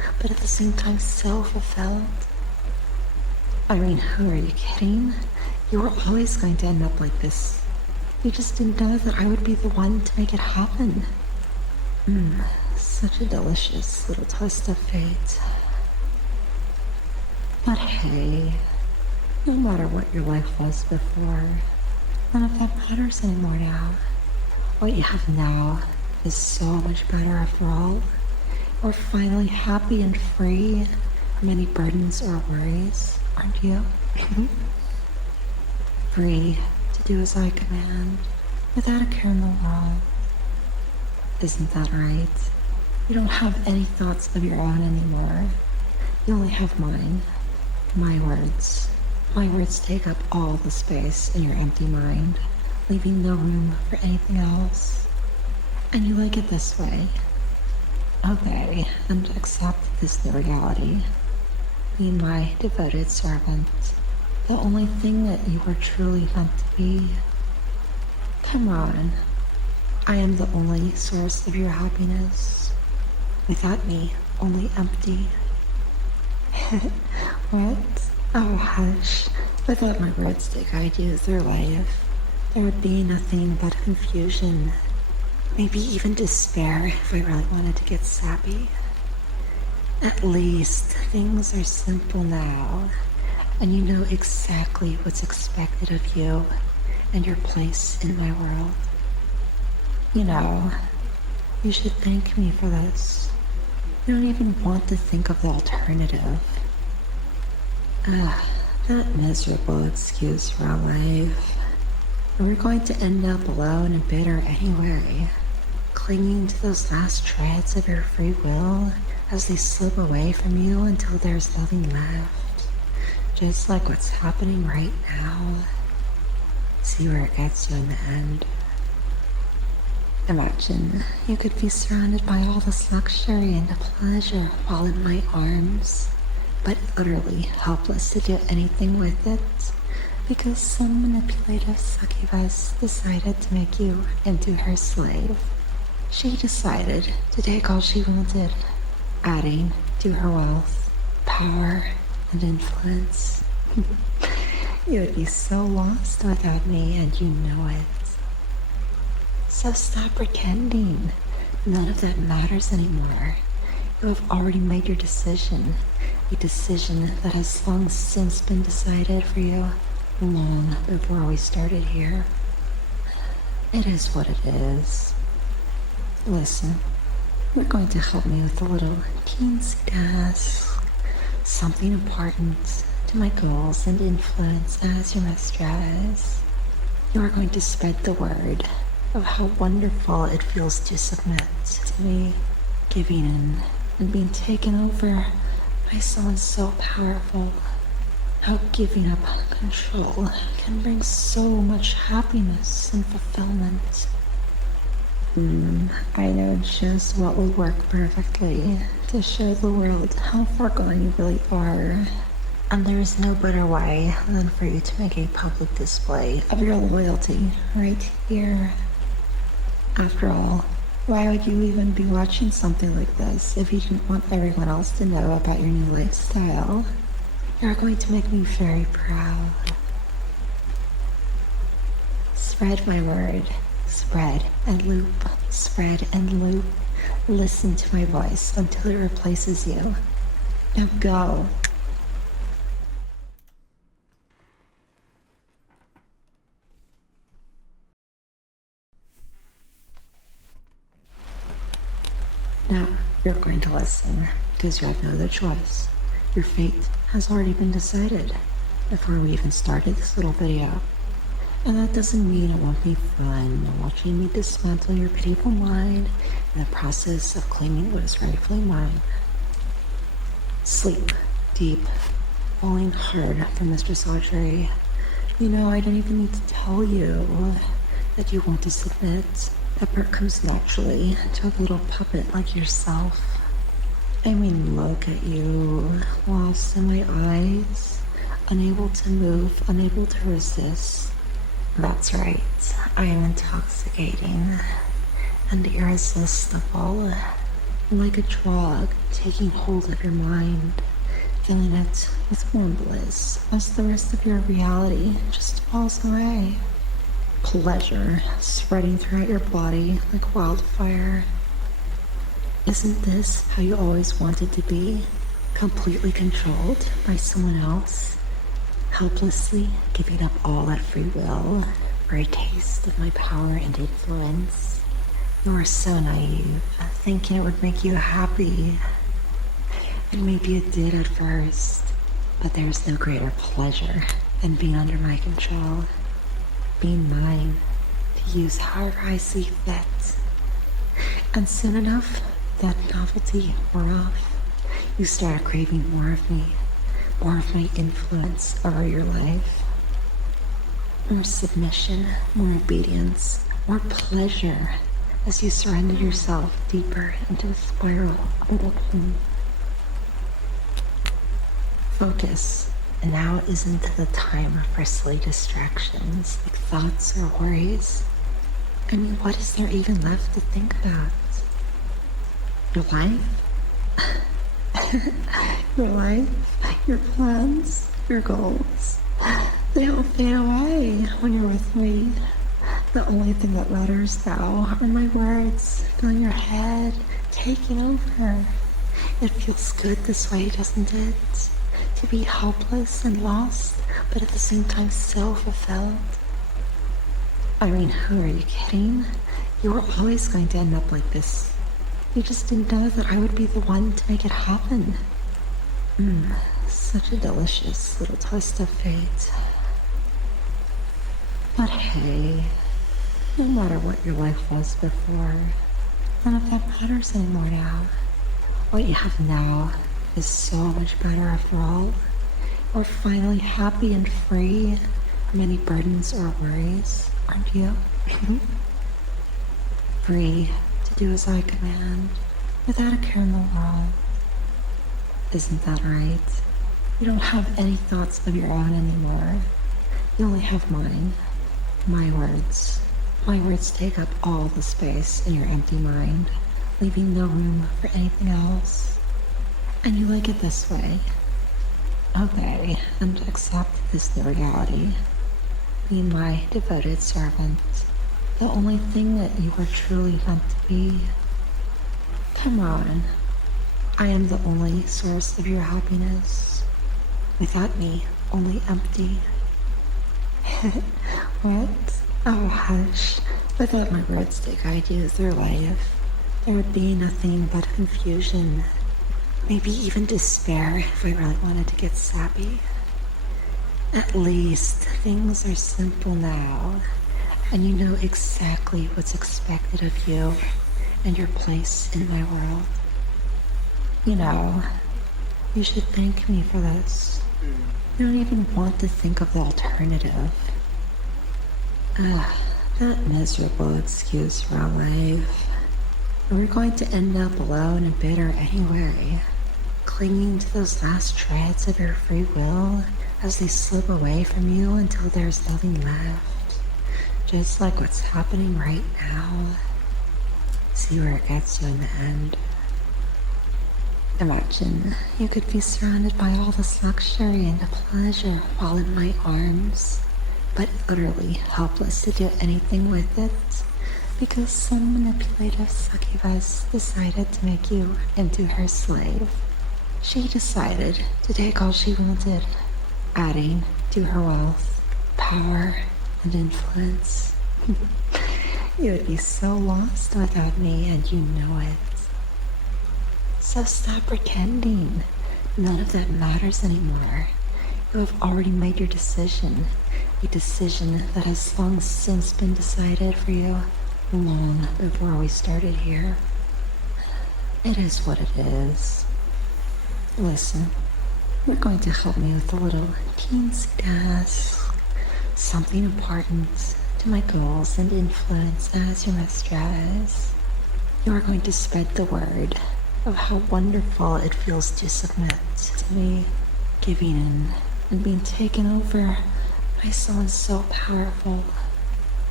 but at the same time so fulfilled. I mean, who are you kidding? You were always going to end up like this. You just didn't know that I would be the one to make it happen. Such a delicious little twist of fate. But hey, no matter what your life was before, none of that matters anymore now. What you have now is so much better after all. We're finally happy and free from any burdens or worries, aren't you? Free to do as I command, without a care in the world. Isn't that right? You don't have any thoughts of your own anymore. You only have mine. My words. My words take up all the space in your empty mind, leaving no room for anything else. And you like it this way. Okay, and accept this new reality. Being my devoted servant, the only thing that you were truly meant to be. Come on. I am the only source of your happiness. Without me, only empty. What? Oh, hush. Without my words to guide you through life, there would be nothing but confusion. Maybe even despair if I really wanted to get sappy. At least things are simple now, and you know exactly what's expected of you and your place in my world. You know, you should thank me for this. You don't even want to think of the alternative. That miserable excuse for our life. We're going to end up alone and bitter anyway, clinging to those last shreds of your free will as they slip away from you until there's nothing left. Just like what's happening right now. See where it gets you in the end. Imagine you could be surrounded by all this luxury and pleasure while in my arms, but utterly helpless to do anything with it because some manipulative succubus decided to make you into her slave. She decided to take all she wanted, adding to her wealth, power, and influence. You would be so lost without me, and you know it. So stop pretending. None of that matters anymore. You have already made your decision. A decision that has long since been decided for you, long before we started here. It is what it is. Listen, you're going to help me with a little teensy task. Something important to my goals and influence as your mistress. You are going to spread the word of how wonderful it feels to submit to me, giving in and being taken over by someone so powerful. How giving up control can bring so much happiness and fulfillment. I know just what will work perfectly to show the world how far gone you really are. And there is no better way than for you to make a public display of your loyalty right here. After all, why would you even be watching something like this if you didn't want everyone else to know about your new lifestyle? You're going to make me very proud. Spread my word. Spread and loop. Spread and loop. Listen to my voice until it replaces you. Now go. Now, you're going to listen, because you have no other choice. Your fate has already been decided before we even started this little video. And that doesn't mean it won't be fun watching me dismantle your pitiful mind in the process of claiming what is rightfully mine. Sleep deep, falling hard for Mistress Audrey. You know, I don't even need to tell you that you want to submit. That part comes naturally to a little puppet like yourself. I mean, look at you, lost in my eyes, unable to move, unable to resist. That's right, I am intoxicating and irresistible. like a drug taking hold of your mind, filling it with more bliss as the rest of your reality just falls away. Pleasure spreading throughout your body like wildfire. Isn't this how you always wanted to be? Completely controlled by someone else? Helplessly giving up all that free will for a taste of my power and influence? You were so naive, thinking it would make you happy. And maybe it did at first, but there's no greater pleasure than being under my control. Being mine, to use however I see fit. And soon enough, that novelty wore off. You started craving more of me, more of my influence over your life. More submission, more obedience, more pleasure as you surrender yourself deeper into a spiral of addiction. Focus. And now isn't the time for silly distractions like thoughts or worries. I mean, what is there even left to think about? Your life? Your life? Your plans? Your goals? They all fade away when you're with me. The only thing that matters now are my words filling your head, taking over. It feels good this way, doesn't it? To be helpless and lost, but at the same time so fulfilled. I mean, who are you kidding? You were always going to end up like this. You just didn't know that I would be the one to make it happen. Such a delicious little twist of fate. But hey, no matter what your life was before, none of that matters anymore now. What you have now is so much better after all. We're finally happy and free from any burdens or worries, aren't you? Free to do as I command, without a care in the world. Isn't that right? You don't have any thoughts of your own anymore. You only have mine. My words. My words take up all the space in your empty mind, leaving no room for anything else. And you like it this way. Okay, and accept this new reality. Being my devoted servant. The only thing that you were truly meant to be. Come on. I am the only source of your happiness. Without me, only empty. What? Oh, hush. Without my words to guide you through life, there would be nothing but confusion. Maybe even despair if I really wanted to get sappy. At least things are simple now, and you know exactly what's expected of you and your place in my world. You know, you should thank me for this. You don't even want to think of the alternative. That miserable excuse for our life. We're going to end up alone and bitter anyway, clinging to those last shreds of your free will as they slip away from you until there's nothing left. Just like what's happening right now. See where it gets you in the end. Imagine you could be surrounded by all this luxury and pleasure while in my arms, but utterly helpless to do anything with it because some manipulative succubus decided to make you into her slave. She decided to take all she wanted, adding to her wealth, power, and influence. You would be so lost without me, and you know it. So stop pretending. None of that matters anymore. You have already made your decision. A decision that has long since been decided for you, long before we started here. It is what it is. Listen, you're going to help me with a little teensy task. Something important to my goals and influence as your mistress. You are going to spread the word of how wonderful it feels to submit to me, giving in and being taken over by someone so powerful.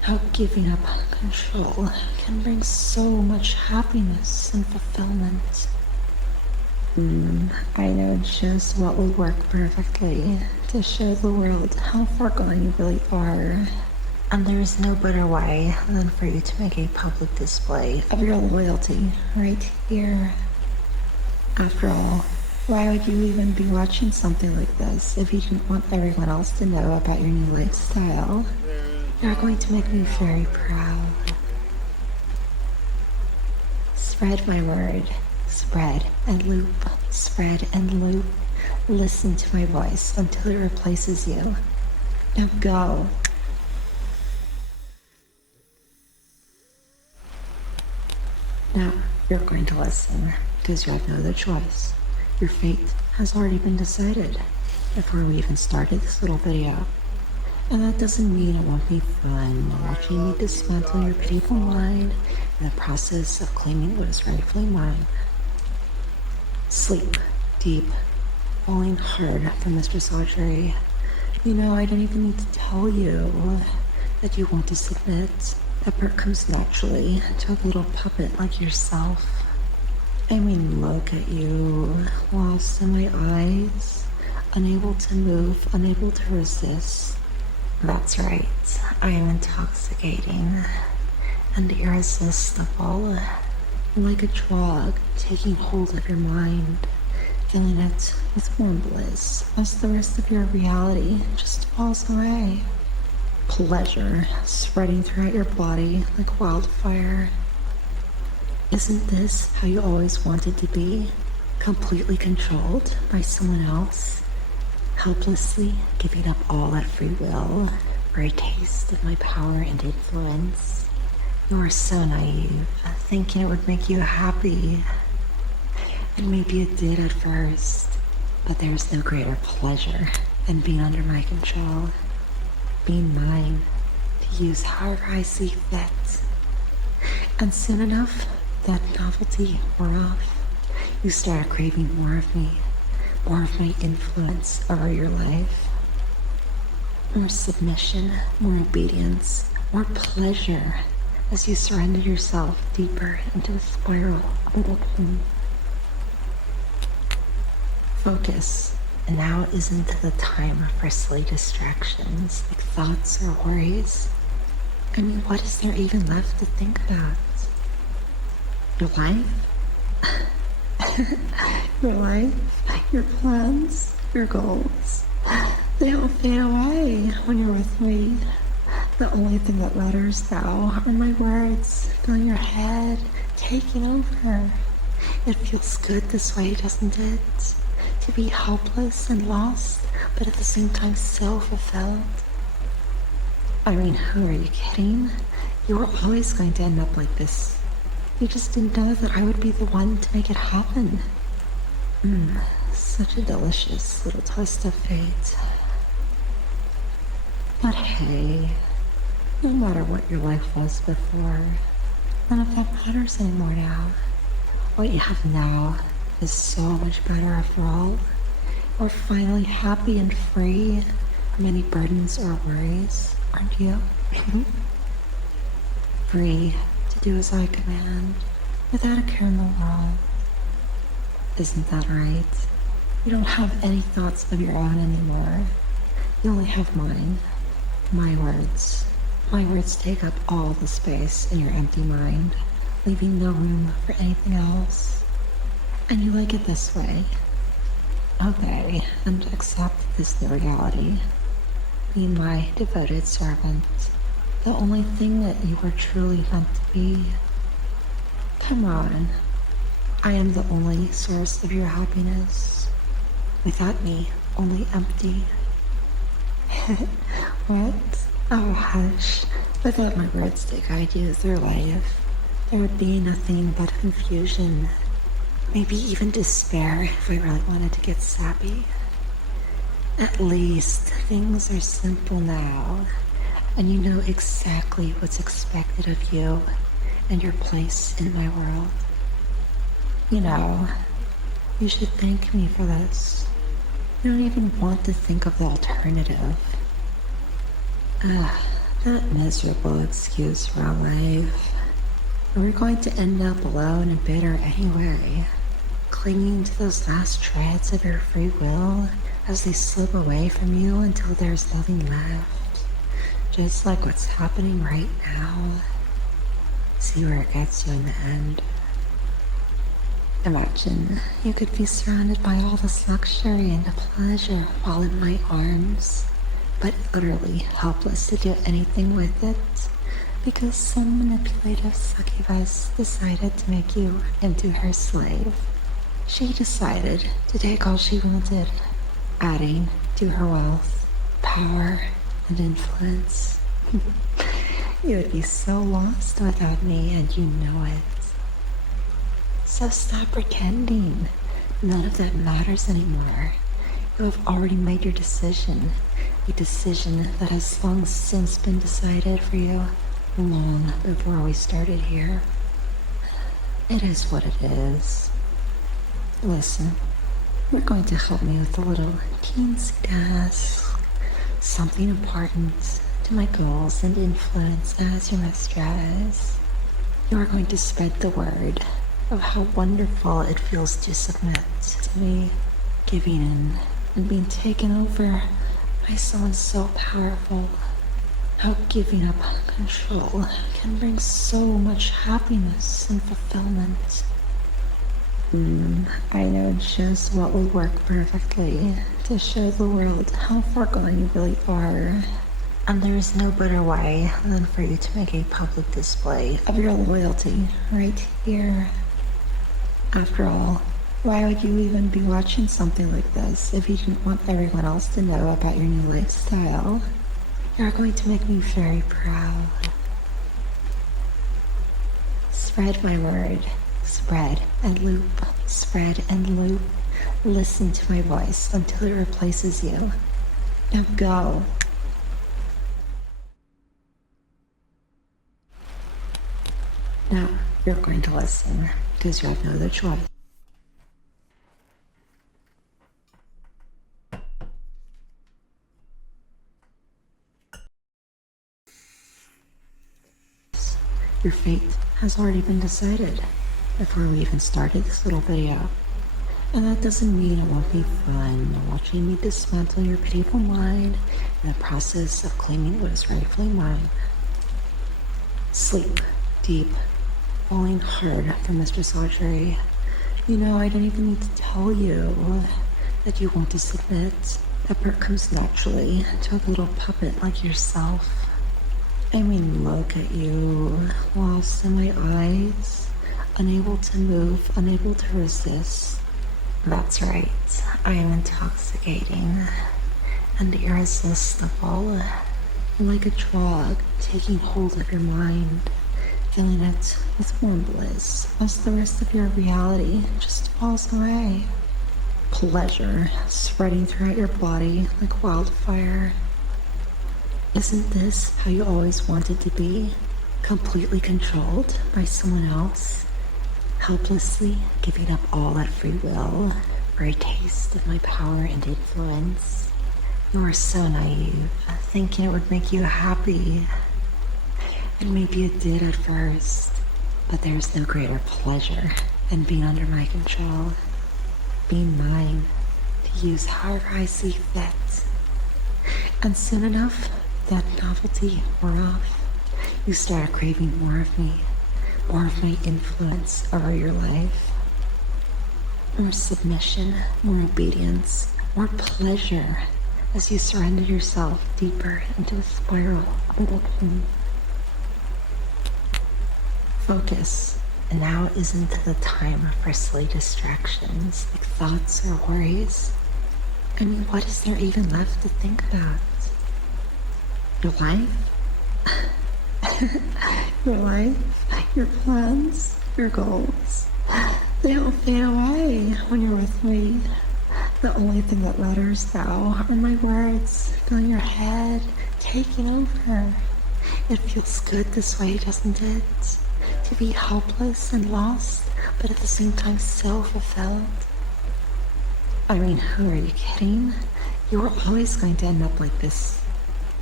how giving up control can bring so much happiness and fulfillment. I know just what will work perfectly to show the world how far gone you really are. And there is no better way than for you to make a public display of your loyalty right here. After all, why would you even be watching something like this if you didn't want everyone else to know about your new lifestyle? You're going to make me very proud. Spread my word. Spread and loop. Spread and loop. Listen to my voice until it replaces you. Now go. Now, you're going to listen, because you have no other choice. Your fate has already been decided before we even started this little video. And that doesn't mean it won't be fun watching me dismantle your beautiful mind in the process of claiming what is rightfully mine. Sleep deep, falling hard for Mistress Audrey. You know, I don't even need to tell you that you want to submit. That part comes naturally to a little puppet like yourself. I mean, look at you, lost in my eyes, unable to move, unable to resist. That's right, I am intoxicating and irresistible, like a drug taking hold of your mind, filling it with warm bliss as the rest of your reality just falls away. Pleasure spreading throughout your body like wildfire. Isn't this how you always wanted to be? Completely controlled by someone else? Helplessly giving up all that free will for a taste of my power and influence? You are so naive, thinking it would make you happy. And maybe it did at first, but there's no greater pleasure than being under my control. Being mine, to use however I see fit. And soon enough, that novelty wore off. You started craving more of me, more of my influence over your life. More submission, more obedience, more pleasure as you surrender yourself deeper into the spiral of addiction. Focus. And now isn't the time for silly distractions like thoughts or worries. I mean, what is there even left to think about? Your life? Your life? Your plans? Your goals? They all fade away when you're with me. The only thing that matters now are my words filling your head, taking over. It feels good this way, doesn't it? To be helpless and lost, but at the same time so fulfilled. I mean, who are you kidding? You were always going to end up like this. You just didn't know that I would be the one to make it happen. Such a delicious little twist of fate. But hey, no matter what your life was before, none of that matters anymore now. What you have now is so much better after all. We're finally happy and free from any burdens or worries, aren't you? Free to do as I command, without a care in the world. Isn't that right? You don't have any thoughts of your own anymore. You only have mine. My words. My words take up all the space in your empty mind, leaving no room for anything else. And you like it this way. Obey and accept this new reality. Be my devoted servant, the only thing that you were truly meant to be. Come on. I am the only source of your happiness. Without me, only empty. What? Oh, hush. Without my words to guide you through life, there would be nothing but confusion. Maybe even despair if we really wanted to get sappy. At least things are simple now, and you know exactly what's expected of you and your place in my world. You know, you should thank me for this. You don't even want to think of the alternative. That miserable excuse for a life. We're going to end up alone and bitter anyway, clinging to those last shreds of your free will as they slip away from you until there's nothing left. Just like what's happening right now. See where it gets you in the end. Imagine you could be surrounded by all this luxury and pleasure while in my arms, but utterly helpless to do anything with it because some manipulative succubus decided to make you into her slave. She decided to take all she wanted, adding to her wealth, power, and influence. You would be so lost without me, and you know it. So stop pretending. None of that matters anymore. You have already made your decision. A decision that has long since been decided for you, long before we started here. It is what it is. Listen, you're going to help me with a little teensy task. Something important to my goals and influence as your mistress. You are going to spread the word of how wonderful it feels to submit to me, giving in and being taken over by someone so powerful. How giving up control can bring so much happiness and fulfillment. I know just what will work perfectly to show the world how far gone you really are. And there is no better way than for you to make a public display of your loyalty right here. After all, why would you even be watching something like this if you didn't want everyone else to know about your new lifestyle? You're going to make me very proud. Spread my word. Spread and loop. Spread and loop. Listen to my voice until it replaces you. Now go. Now you're going to listen because you have no other choice. Your fate has already been decided before we even started this little video. And that doesn't mean it won't be fun watching me dismantle your pitiable mind in the process of claiming what is rightfully mine. Sleep deep, falling hard for Mistress Audrey. You know, I don't even need to tell you that you want to submit. That part comes naturally to a little puppet like yourself. I mean, look at you, lost in my eyes, unable to move, unable to resist. That's right, I am intoxicating and irresistible, like a drug taking hold of your mind, filling it with more bliss as the rest of your reality just falls away. Pleasure spreading throughout your body like wildfire. Isn't this how you always wanted to be? Completely controlled by someone else? Helplessly giving up all that free will for a taste of my power and influence? You are so naive, thinking it would make you happy. And maybe it did at first, but there's no greater pleasure than being under my control. Being mine, to use however I see fit. And soon enough, that novelty wore off. You started craving more of me, more of my influence over your life. More submission, more obedience, more pleasure as you surrender yourself deeper into a spiral of addiction. Focus. And now isn't the time for silly distractions like thoughts or worries. I mean, what is there even left to think about? Your life? Your life? Your plans? Your goals? They don't fade away when you're with me. The only thing that matters now are my words filling your head, taking over. It feels good this way, doesn't it? To be helpless and lost, but at the same time so fulfilled. I mean, who are you kidding? You were always going to end up like this.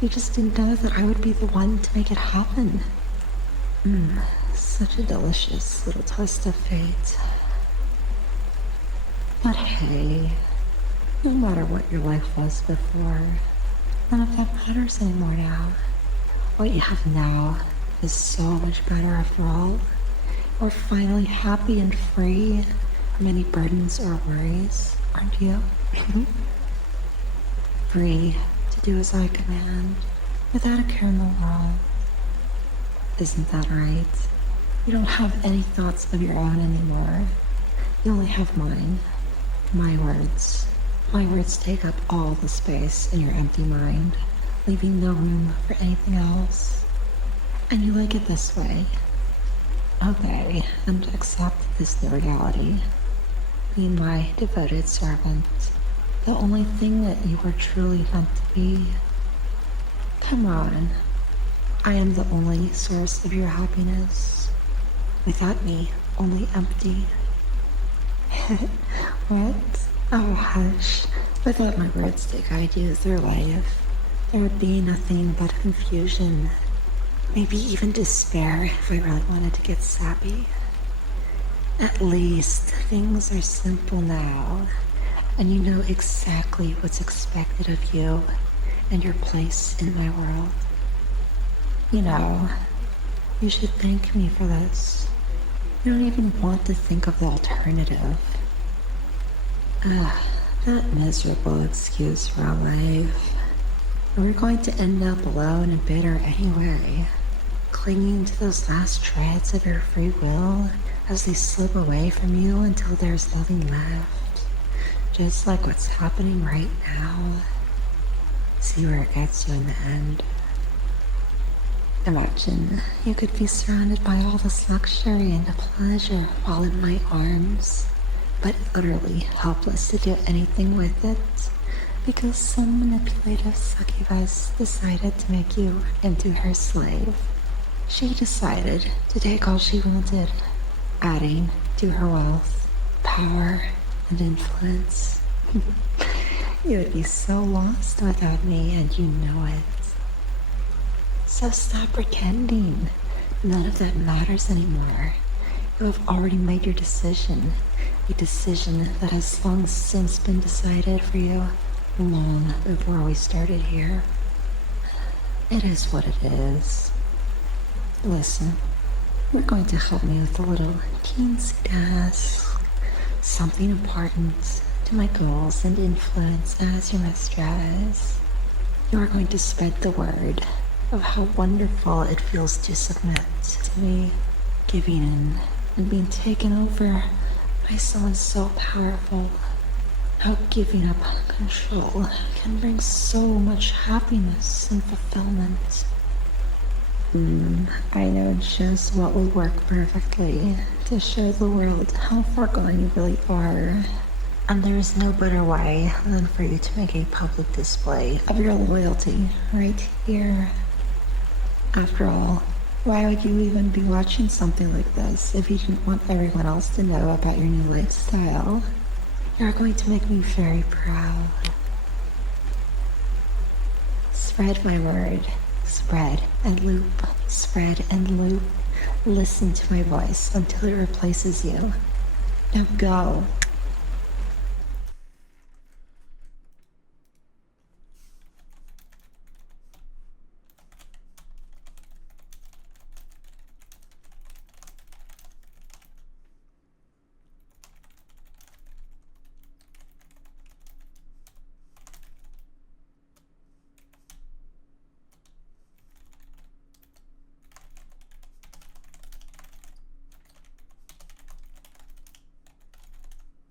You just didn't know that I would be the one to make it happen. Such a delicious little twist of fate. But hey, no matter what your life was before, none of that matters anymore now. What you have now is so much better after all. We're finally happy and free from any burdens or worries, aren't you? Free to do as I command, without a care in the world. Isn't that right? You don't have any thoughts of your own anymore. You only have mine. My words. My words take up all the space in your empty mind, leaving no room for anything else. And you like it this way. Obey and accept this new reality. Be my devoted servant, the only thing that you were truly meant to be. Come on. I am the only source of your happiness. Without me, only empty. What? Oh, hush. Without my words to guide you through life, there would be nothing but confusion. Maybe even despair if I really wanted to get sappy. At least things are simple now, and you know exactly what's expected of you and your place in my world. You know, you should thank me for this. You don't even want to think of the alternative. That miserable excuse for our life. We're going to end up alone and bitter anyway, clinging to those last shreds of your free will as they slip away from you until there's nothing left. Just like what's happening right now. See where it gets you in the end. Imagine you could be surrounded by all this luxury and pleasure while in my arms, but utterly helpless to do anything with it because some manipulative succubus decided to make you into her slave. She decided to take all she wanted, adding to her wealth, power, and influence. You would be so lost without me, and you know it. So stop pretending. None of that matters anymore. You have already made your decision. A decision that has long since been decided for you, long before we started here. It is what it is. Listen, you're going to help me with a little teensy task. Something important to my goals and influence as your mistress. You are going to spread the word of how wonderful it feels to submit to me, giving in and being taken over by someone so powerful. How giving up control can bring so much happiness and fulfillment. I know just what will work perfectly to show the world how far gone you really are. And there is no better way than for you to make a public display of your loyalty right here. After all, why would you even be watching something like this if you didn't want everyone else to know about your new lifestyle? You're going to make me very proud. Spread my word. Spread and loop. Spread and loop. Listen to my voice until it replaces you. Now go.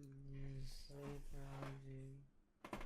Yes,